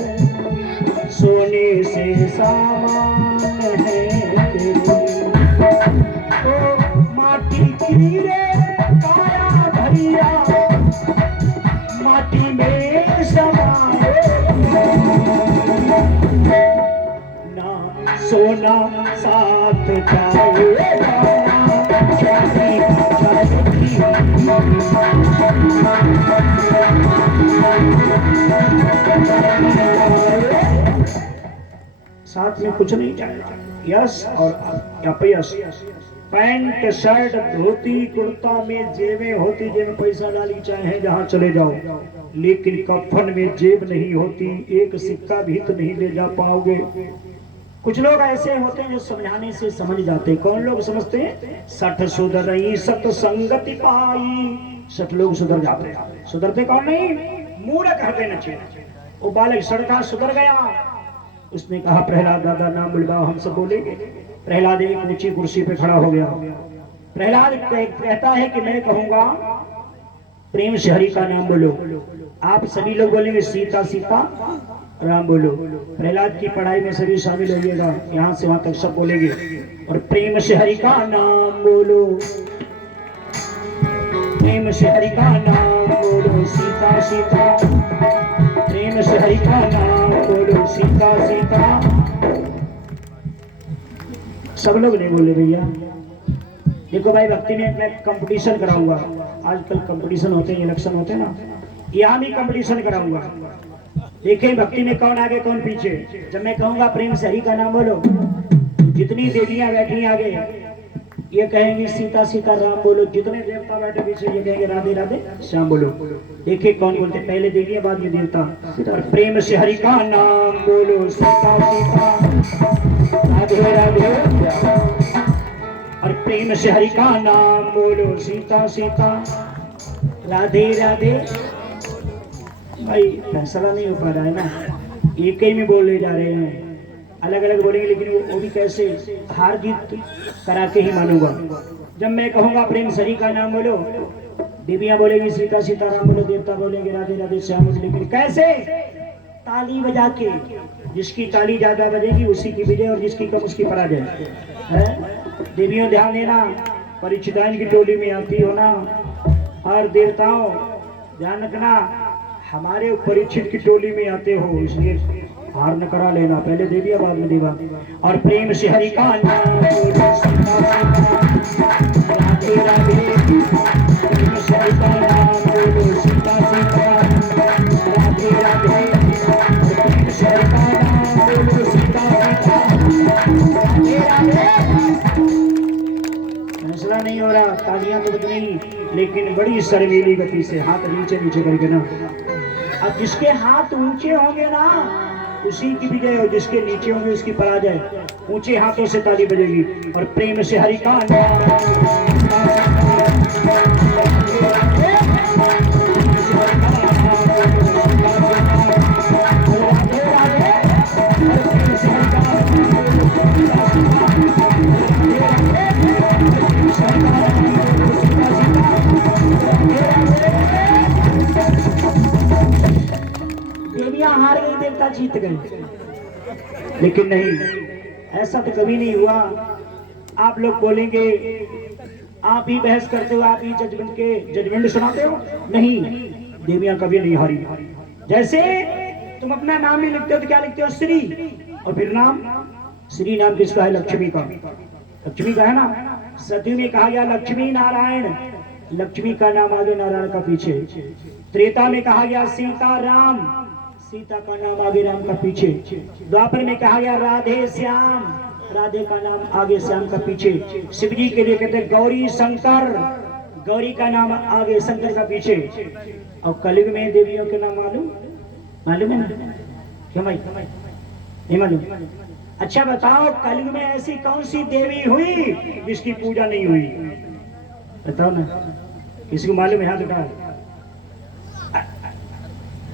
सोने से सामान है तेरे। तो माटी की रे काया भैया, माटी में समाए ना सोना साथ जाएगा चांदी जाएगी। साथ में कुछ नहीं जाएगा, यस और अपयश। पैंट शर्ट धोती कुर्ता में जेबें होती, जेब पैसा डाली चाहे जहां चले जाओ, लेकिन कफन में जेब नहीं होती, एक सिक्का भी तो नहीं ले जा पाओगे। कुछ लोग ऐसे होते हैं जो समझाने से समझ जाते हैं। कौन लोग समझते हैं? 60 सुधरई सत्संगति पाई, 60 लोग सुधर जाते हैं। सुधरते कौन नहीं? मूर्ख हृदय नचे। वो बालक सड़का सुधर गया, उसने कहा प्रहलाद दादा नाम बुलवाओ, हम सब बोलेंगे। प्रहलाद एक ऊंची कुर्सी पे खड़ा हो गया। प्रहलाद कहता है कि मैं कहूंगा प्रेम से हरि का नाम बोलो। आप सभी लोग बोलेंगे सीता सीता राम बोलो। प्रहलाद की पढ़ाई में सभी शामिल होइएगा, यहाँ से वहां तक सब बोलेंगे। और प्रेम से हरि का नाम बोलो, प्रेम से हरि का नाम बोलो, सीता सीता। प्रेम से हरि का नाम बोलो, सीता सीता। सब लोग नहीं बोले भैया। देखो भाई, भक्ति में मैं कंपटीशन कराऊंगा। आजकल कंपटीशन होते हैं, इलेक्शन होते हैं ना, यहाँ भी कंपटीशन कराऊंगा। देखें भक्ति में कौन आगे कौन पीछे। जब मैं कहूंगा प्रेम से हरि का नाम बोलो, जितनी देवियां बैठी आगे ये कहेंगी सीता सीता राम बोलो, जितने देवता बैठे पीछे ये कहेंगे राधे राधे श्याम बोलो। देखिए कौन बोलते, पहले देवियां बाद में देवता। और प्रेम से हरि का नाम बोलो, सीता सीता राधे राधे। और प्रेम से हरि का नाम बोलो, सीता सीता राधे राधे। भाई फैसला नहीं हो पा रहा है ना, एक ही में बोले जा रहे हैं, अलग अलग बोलेंगे, लेकिन वो भी कैसे, हार जीत करा के ही मानूंगा। जब मैं कहूंगा प्रेम से हरि का नाम बोलो, देवियां बोलेंगी सीता सीता राम बोलो, देवता बोलेंगे राधे राधे श्याम बोलो। लेकिन कैसे? ताली बजा के। जिसकी ताली ज्यादा बजेगी उसी की विजय, और जिसकी कम उसकी पराजय है। देवियों ध्यान देना, परीक्षिताओं की टोली में आती हो ना, और देवताओं ध्यान रखना हमारे परीक्षित की टोली में आते हो, इसलिए हार न करा लेना, पहले देविया बाद में देवा। और प्रेम से हरि का नाम बोलो, राधे राधे। प्रेम से हरि का नाम बोलो, सीता सीता राधे राधे। प्रेम से हरि का नाम बोलो, सीता सीता राधे राधे। फैसला नहीं हो रहा, तालियां तो बज नहीं, लेकिन बड़ी शर्मीली गति से हाथ नीचे नीचे करके ना। अब जिसके हाथ ऊंचे होंगे ना उसी की विजय, और जिसके नीचे होंगे उसकी पराजय। ऊंचे हाथों से ताली बजेगी। और प्रेम से हरि का हार गई, देवता जीत गए। लेकिन नहीं, ऐसा तो कभी नहीं हुआ। आप लोग बोलेंगे आप ही बहस करते हो, आप ही जजमेंट सुनाते हो। नहीं, देवियां कभी नहीं हारी। जैसे तुम अपना नाम ही लिखते हो तो क्या लिखते हो? श्री, और फिर नाम। श्री नाम किसका है? लक्ष्मी का। लक्ष्मी का है ना। सती में कहा गया लक्ष्मी नारायण, लक्ष्मी का नाम आगे नारायण का पीछे। त्रेता में कहा गया सीता राम, सीता का नाम आगे, राम का पीछे। द्वापर में कहा गया राधे श्याम, राधे का नाम आगे, श्याम का पीछे। शिव जी के लिए कहते हैं गौरी शंकर, गौरी का नाम आगे, शंकर का पीछे। और कलयुग में देवियों के नाम मालूम मालूम है ना? क्यों भाई नहीं मालूम? अच्छा बताओ, कलयुग में ऐसी कौन सी देवी हुई जिसकी पूजा नहीं हुई? बताओ ना, किसी को मालूम है? हाथ उठाओ।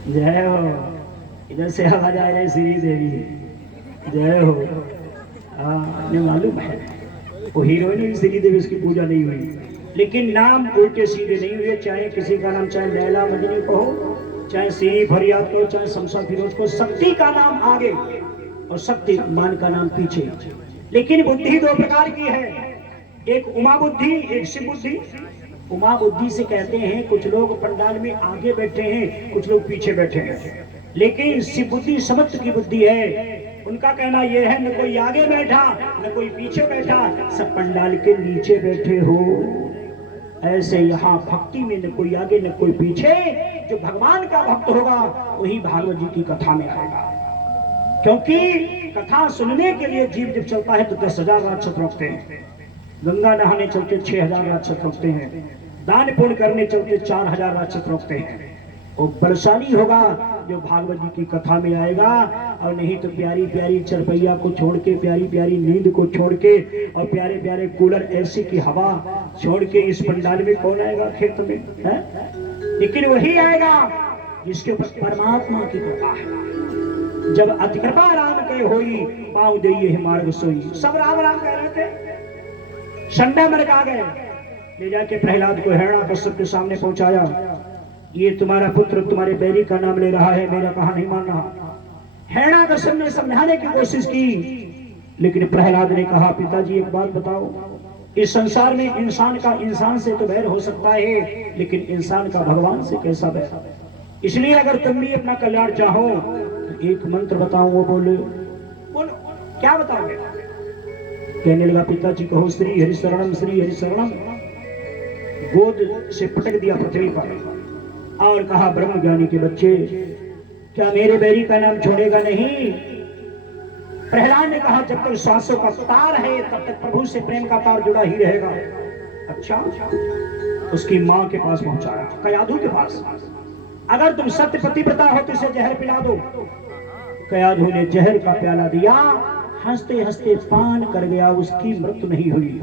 जय हो, इधर से आवाज आ रही, श्री देवी जय हो। हाँ, मालूम है वो हीरोइन श्री देवी, उसकी पूजा नहीं हुई, लेकिन नाम उल्टे सीधे नहीं हुए। चाहे किसी का नाम, चाहे लैला मजनू को हो, चाहे सीरी फरियाद को, चाहे शमशा फिरोज को, शक्ति का नाम आगे और शक्ति मान का नाम पीछे। लेकिन बुद्धि दो प्रकार की है, एक उमा बुद्धि, एक शिव बुद्धि। उमा बुद्धि से कहते हैं कुछ लोग पंडाल में आगे बैठे हैं, कुछ लोग पीछे बैठे हैं। लेकिन शिव बुद्धि समस्त की बुद्धि है। उनका कहना यह है, न कोई आगे बैठा न कोई पीछे बैठा, सब पंडाल के नीचे बैठे हो। ऐसे यहाँ भक्ति में न कोई आगे न कोई पीछे, जो भगवान का भक्त होगा वही भागवत जी की कथा में आएगा। क्योंकि कथा सुनने के लिए जीव जब चलता है तो 10,000 राक्षस रोकते हैं, गंगा नहाने चलते 6,000 राक्षस रोकते हैं, दान पुण्य करने चलते 4,000 राक्षस रोकते हैं। वो बलशाली होगा जो भागवत जी की कथा में आएगा, और नहीं तो प्यारी प्यारी चरपैया को छोड़ के, प्यारी प्यारी नींद को छोड़ के, और प्यारे प्यारे कूलर एसी की हवा छोड़ के इस पंडाल में कौन आएगा खेत में है? लेकिन वही आएगा जिसके ऊपर परमात्मा की कृपा है। जब अति कृपा राम के होई, पाँव देइए मार्ग सोई। सब राम राम कह रहे थे, संडा मर आ गए, ले जाके प्रहलाद को हिरण्याकश्यप के सामने पहुंचाया। ये तुम्हारा पुत्र तुम्हारे बैरी का नाम ले रहा है, मेरा कहा नहीं मान रहा। हिरण्याकश्यप ने समझाने की कोशिश की, लेकिन प्रहलाद ने कहा पिताजी एक बात बताओ, इस संसार में इंसान का इंसान से तो बैर हो सकता है, लेकिन इंसान का भगवान से कैसा बैर? इसलिए अगर तुम भी अपना कल्याण चाहो तो एक मंत्र बताओ। वो बोलो क्या बताओगे? कहने लगा पिताजी कहो श्री हरि शरणम, श्री हरि शरणम। गोद से पटक दिया पृथ्वी पर और कहा ब्रह्म ज्ञानी के बच्चे, क्या मेरे बैरी का नाम छोड़ेगा नहीं? प्रहलाद ने कहा जब तक श्वासों का तार है तब तक प्रभु से प्रेम का तार जुड़ा ही रहेगा। अच्छा, उसकी मां के पास पहुंचाया, कयाधु के पास। अगर तुम सत्य पतिव्रता हो तो इसे जहर पिला दो। कयाधु ने जहर का प्याला दिया, हंसते हंसते पान कर गया, उसकी मृत्यु नहीं हुई।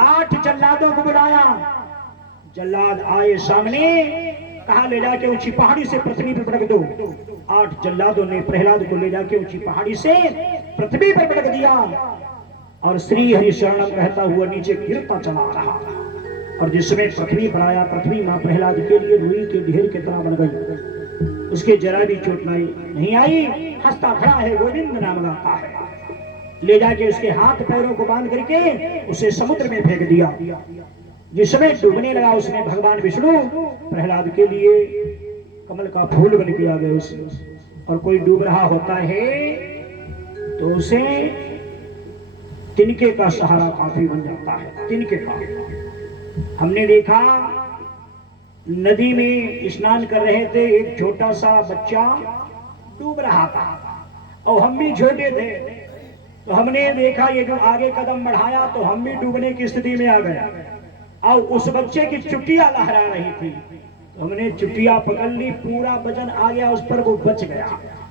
8 जल्लादों को बुलाया, जल्लाद आए सामने, कहा ले जाके ऊंची पहाड़ी से पृथ्वी पर पटक दो। 8 जल्लादों ने प्रहलाद को ले जाके ऊंची पहाड़ी से पृथ्वी पर पटक दिया, और श्री हरि शरणम कहता हुआ नीचे गिरता चला रहा। और जिसमें पृथ्वी पर आया, पृथ्वी मां प्रहलाद के लिए रुई के ढेर की तरह बन गई। उसके जरा भी चोट नहीं आई, हंसता खड़ा है, गोविंद नाम गाता है। ले जाके उसके हाथ पैरों को बांध करके उसे समुद्र में फेंक दिया। जिसमें डूबने लगा उसमें भगवान विष्णु प्रहलाद के लिए कमल का फूल बन के आ गए उसमें। और कोई डूब रहा होता है तो उसे तिनके का सहारा काफी बन जाता है। तिनके का हमने देखा, नदी में स्नान कर रहे थे, एक छोटा सा बच्चा डूब रहा था और हम भी छोटे थे, तो हमने देखा ये जो आगे कदम बढ़ाया तो हम भी डूबने की स्थिति में आ गए। और उस बच्चे की चुटिया लहरा रही थी, तो हमने चुटिया पकड़ ली, पूरा वजन आ गया उस पर, वो बच गया।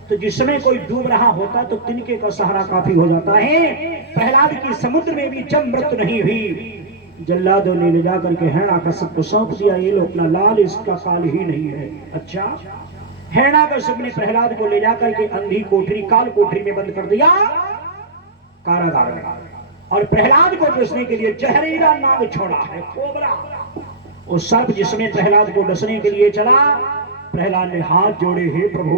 तो जिसमें कोई डूब रहा होता तो तिनके का सहारा काफी हो जाता है। प्रहलाद की समुद्र में भी जब मृत्यु नहीं हुई, जल्लादों ने ले जाकर के हिरण्याकश्यप को सौंप दिया, ये लो अपना लाल, इसका काल ही नहीं है। अच्छा, हिरण्याकश्यप ने प्रहलाद को ले जाकर के अंधी कोठरी, काल कोठरी में बंद कर दिया, कारागार में। और प्रहलाद को डसने के लिए जहरीला नाग छोड़ा है, कोबरा। वो सर्प जिसमें प्रहलाद को डसने के लिए चला, प्रहलाद ने हाथ जोड़े, हे प्रभु,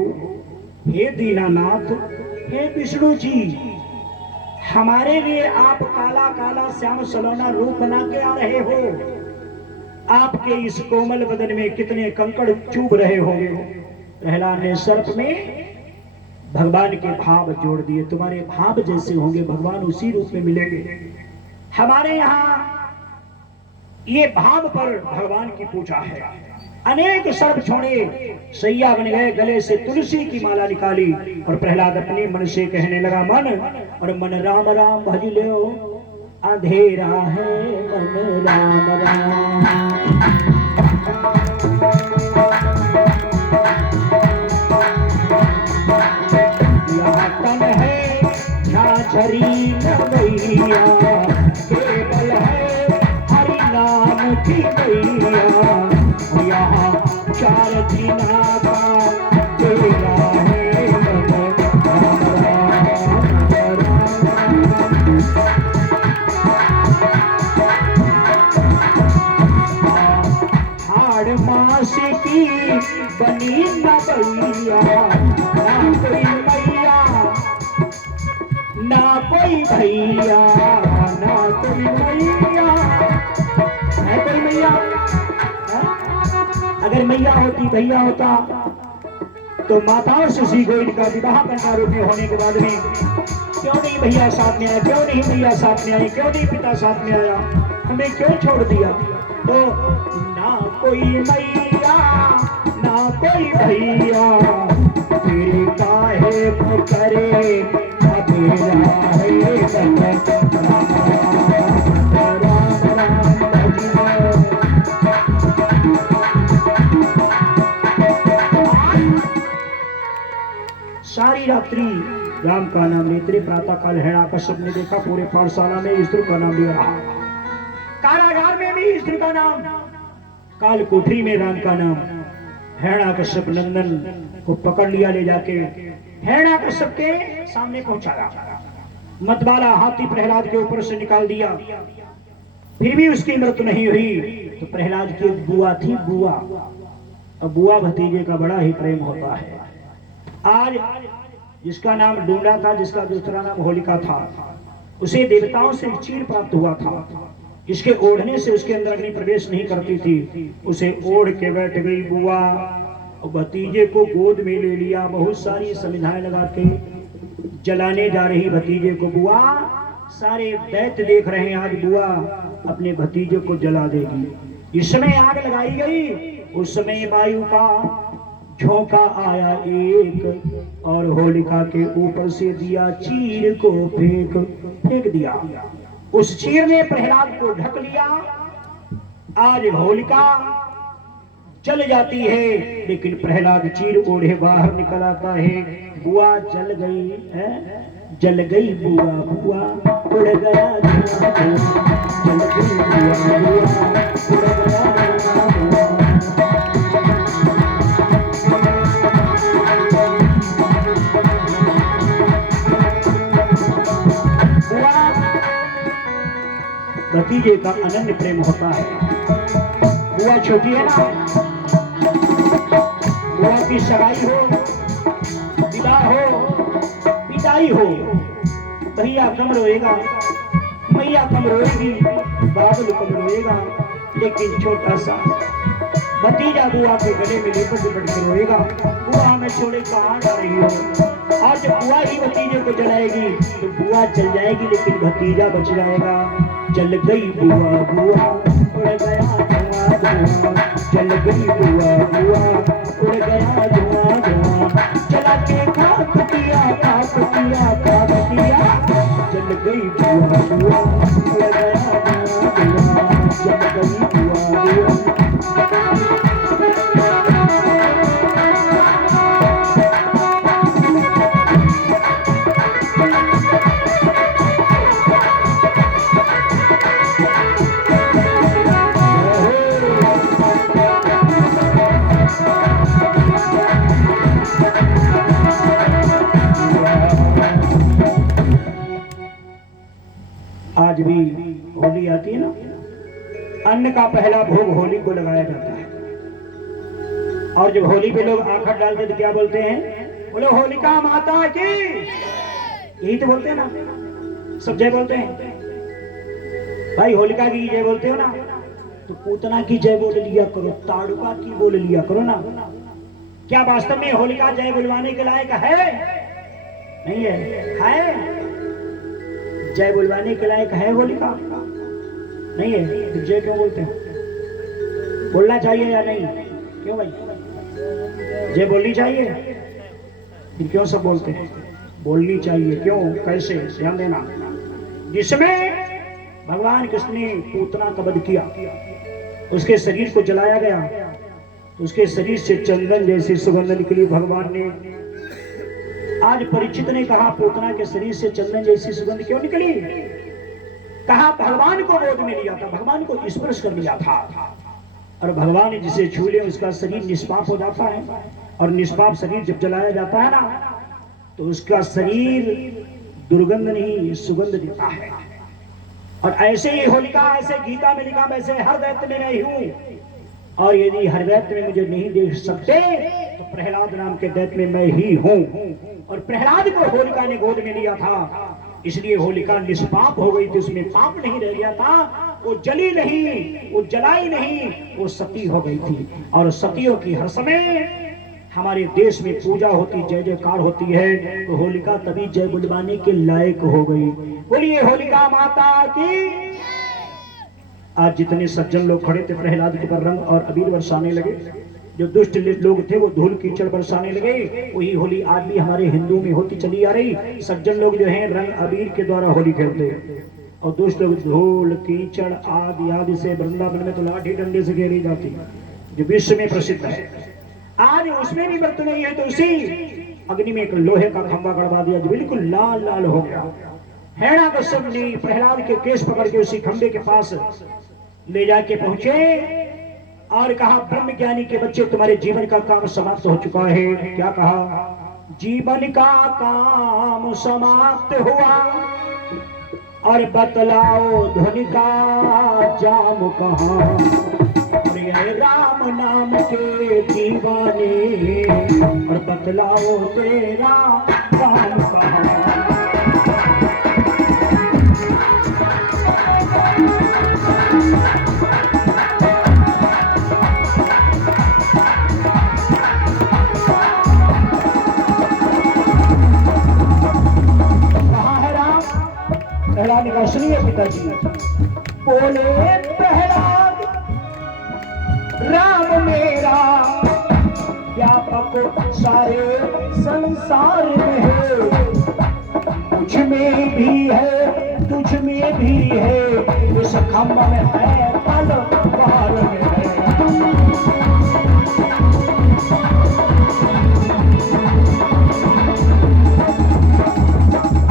हे दीनानाथ, हे विष्णु जी, हमारे लिए आप काला काला श्याम सलोना रूप बना के आ रहे हो। आपके इस कोमल बदन में कितने कंकड़ चुभ रहे होंगे। प्रहलाद ने सर्प में भगवान के भाव जोड़ दिए, तुम्हारे भाव जैसे होंगे भगवान उसी रूप में मिलेंगे। हमारे यहाँ ये भाव पर भगवान की पूजा है। अनेक सर्प छोड़े, सैया बन गए, गले से तुलसी की माला निकाली और प्रहलाद अपने मन से कहने लगा, मन और मन राम राम भज लो, अंधेरा है मन राम राम। यहाँ तन है झाझरी नवैया, केवल है हरि नाम की मैया, यहाँ चार दिना का तेरा है मन राम राम राम। हाड़ मास की बनी नवैया, ना कोई मैया ना कोई भैया, ना कोई मैया है कोई मैया। अगर मैया होती भैया होता तो माताओं से सी गोइल का विवाह करना रोटी होने के बाद में क्यों नहीं भैया साथ में आया, क्यों नहीं भैया साथ में आए, क्यों नहीं पिता साथ में आया, हमें क्यों छोड़ दिया। तो ना कोई मैया ना कोई भैया, तेरे काहे पुकारे अबेरा है राम राम राम। सारी रात्रि राम का नाम लेते, प्रातः काल हिरण्याकश्यप ने देखा पूरे पाठशाला में स्त्री का नाम लिया, कारागार में भी स्त्री का नाम, काल कोठरी में राम का नाम। हिरण्याकश्यप नंदन को पकड़ लिया, ले जाके हिरण्याकश्यप के सामने पहुंचाया, मतवाला हाथी प्रहलाद के ऊपर से निकाल दिया, फिर भी उसकी मृत्यु नहीं हुई। तो प्रहलाद की बुआ थी, बुआ, और बुआ भतीजे का बड़ा ही प्रेम होता है। आज जिसका नाम डूंडा था, जिसका दूसरा नाम होलिका था, उसे देवताओं से चीर प्राप्त हुआ था, जिसके ओढ़ने से उसके अंदर अग्नि प्रवेश नहीं करती थी, उसे ओढ़ के बैठ गई बुआ और भतीजे को गोद में ले लिया, बहुत सारी संविधाएं लगा के जलाने जा रही भतीजे को। बुआ सारे दैत्य देख रहे हैं, आज बुआ अपने भतीजे को जला देगी। इस समय आग लगाई गई, उस समय वायु का झोंका आया एक और होलिका के ऊपर से दिया चीर को फेंक दिया। उस चीर ने प्रहलाद को ढक लिया। आज होलिका जल जाती है, लेकिन प्रहलाद चीर ओढ़े बाहर निकल आता है। बुआ जल गई है, जल गई बुआ, बुआ उड़ गया धुआं, जल गई बुआ, बुआ उड़ गया धुआं। भतीजे का अनन्य प्रेम होता है। बुआ छोटी है ना, बुआ की सगाई हो, विवाह हो, पिटाई हो, भैया कम रोएगा, मैया कम रोएगी, बाबल कम रोएगा, लेकिन छोटा सा भतीजा बुआ के गले में लिपट लिपट कर रोएगा, बुआ हमें छोड़े कहाँ जा रही हो। और जब बुआ ही भतीजे को जलाएगी तो बुआ जल जाएगी, लेकिन भतीजा बच जाएगा। जल गई बुआ, बुआ उड़ गया धुआं, धुआं, जल गई बुआ, बुआ उड़ गया धुआं, धुआं, जला के खाक दिया, खाक दिया, खाक दिया, जल गई बुआ, बुआ उड़ गया धुआं, धुआं, जल गई बुआ, बुआ। आज भी होली आती है ना, अन्न का पहला भोग होली को लगाया जाता है। और जब होली पे लोग आखट डालते तो क्या बोलते हैं? बोलो होलिका माता की, यही तो बोलते हैं ना, सब जय बोलते हैं। भाई होलिका की जय बोलते हो ना, तो पूतना की जय बोल लिया करो, ताड़ुका की बोल लिया करो ना। क्या वास्तव में होलिका जय बुलवाने के लायक है? नहीं है? जय बुलवाने के लायक है होलिका? नहीं है, तो जय क्यों बोलते हैं? बोलना चाहिए या नहीं? क्यों भाई? जय बोलनी चाहिए? फिर क्यों सब बोलते हैं? बोलनी चाहिए। क्यों, कैसे, ध्यान देना। जिसमें भगवान कृष्ण ने पूतना का वध किया, उसके शरीर को जलाया गया, उसके शरीर से चंदन जैसी सुगंध निकली। भगवान ने, आज परीक्षित ने कहा पूतना के शरीर से चंदन जैसी सुगंध क्यों निकली? कहा भगवान को गोद में लिया था, भगवान को स्पर्श कर लिया था, और भगवान जिसे छू ले उसका शरीर निष्पाप हो जाता है, और निष्पाप शरीर जब जलाया जाता है ना, तो उसका शरीर दुर्गंध नहीं सुगंध देता है। और ऐसे ही होलिका, ऐसे गीता में लिखा, वैसे हर दैत्य में मैं हूं, और यदि हर दैत्य में मुझे नहीं देख सकते तो प्रहलाद नाम के दैत्य में मैं ही हूं। और प्रहलाद को होलिका ने गोद में लिया था, इसलिए होलिका निष्पाप हो गई थी, उसमें पाप नहीं रह गया था, वो जली नहीं, वो जलाई नहीं, वो सती हो गई थी। और सतियों की हर समय हमारे देश में पूजा होती, जय जयकार होती है, तो होलिका तभी जय बुलवाने के लायक हो गई। बोलिए होलिका माता की। आज जितने सज्जन लोग खड़े थे प्रहलाद के पर रंग और अबीर बरसाने लगे, जो दुष्ट लोग थे वो धूल कीचड़ बरसाने लगे। वही होली आज भी हमारे हिंदू में होती चली आ रही। सज्जन लोग जो हैं रंग अबीर के द्वारा होली खेलते हैं, और दुष्ट लोग धूल कीचड़ आदि आदि से, वृंदावन में तो लाठी डंडे से घेरी जाती, जो विश्व में प्रसिद्ध है। आज उसमें भी व्रत नहीं है, तो उसी अग्नि में एक लोहे का खंभा गड़वा दिया जो बिल्कुल लाल लाल हो गया। हिरण्यकश्यप ने प्रहलाद के केश पकड़ के उसी खंभे के पास ले जाके पहुंचे और कहा ब्रह्म ज्ञानी के बच्चे, तुम्हारे जीवन का काम समाप्त हो चुका है। क्या कहा? जीवन का काम समाप्त हुआ, और बतलाओ ध्वनि का जाम कहाँ? राम नाम के दीवाने, और बतलाओ तेरा काम कहाँ? प्रहलाद ने कहा सुनिए पिताजी। बोले प्रहलाद, राम मेरा व्यापक सारे संसार में है, मुझ में भी है तुझ में भी है, इस खंभ में है तलवार में है।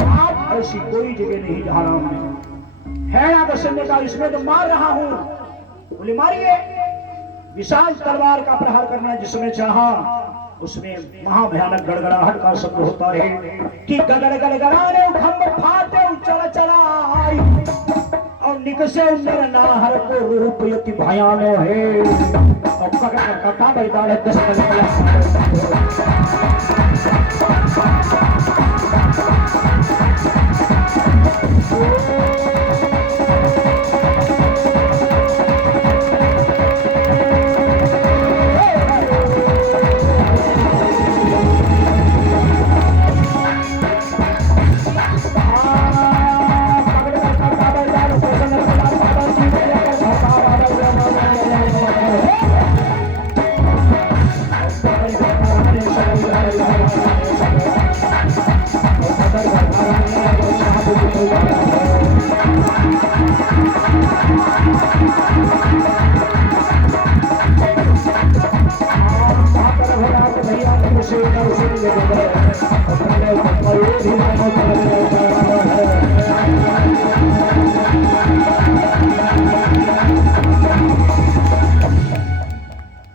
आज ऐसी कोई जगह नहीं जहां राम नहीं। हिरण्यकश्यप ने कहा इसमें तो मार रहा हूं। बोले मारिए। विशाल तलवार का प्रहार करना जिसमें चाहा, उसमें महाभयानक गड़गड़ाहट का शब्द होता है कि गगड़ गड़गड़ाने खंभ फाटे चला चला आई, और निकसे नर नाहर को रूप यति भयानो है, और पकड़ कटा बैठाड़े 10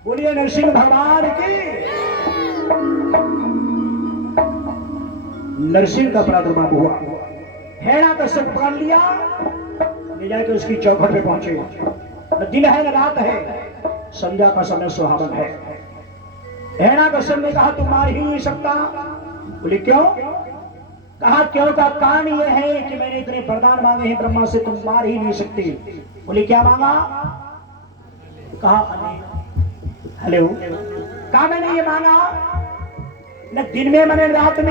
बोलिए नरसिंह भगवान की। नरसिंह का प्रादुर्भाव हुआ। हिरण्यकश्यप पकड़ लिया, ले जाकर उसकी चौखट पे पहुंचे। न दिन है न रात है, संध्या का समय सुहावन है। हिरण्यकश्यप ने कहा तुम मार ही नहीं सकता। बोले क्यों? कहा क्यों का कारण यह है कि मैंने इतने वरदान मांगे हैं ब्रह्मा से, तुम मार ही नहीं सकते। बोले क्या मांगा? कहा हेलो, कहा मैंने ये मांगा न दिन में मैंने रात में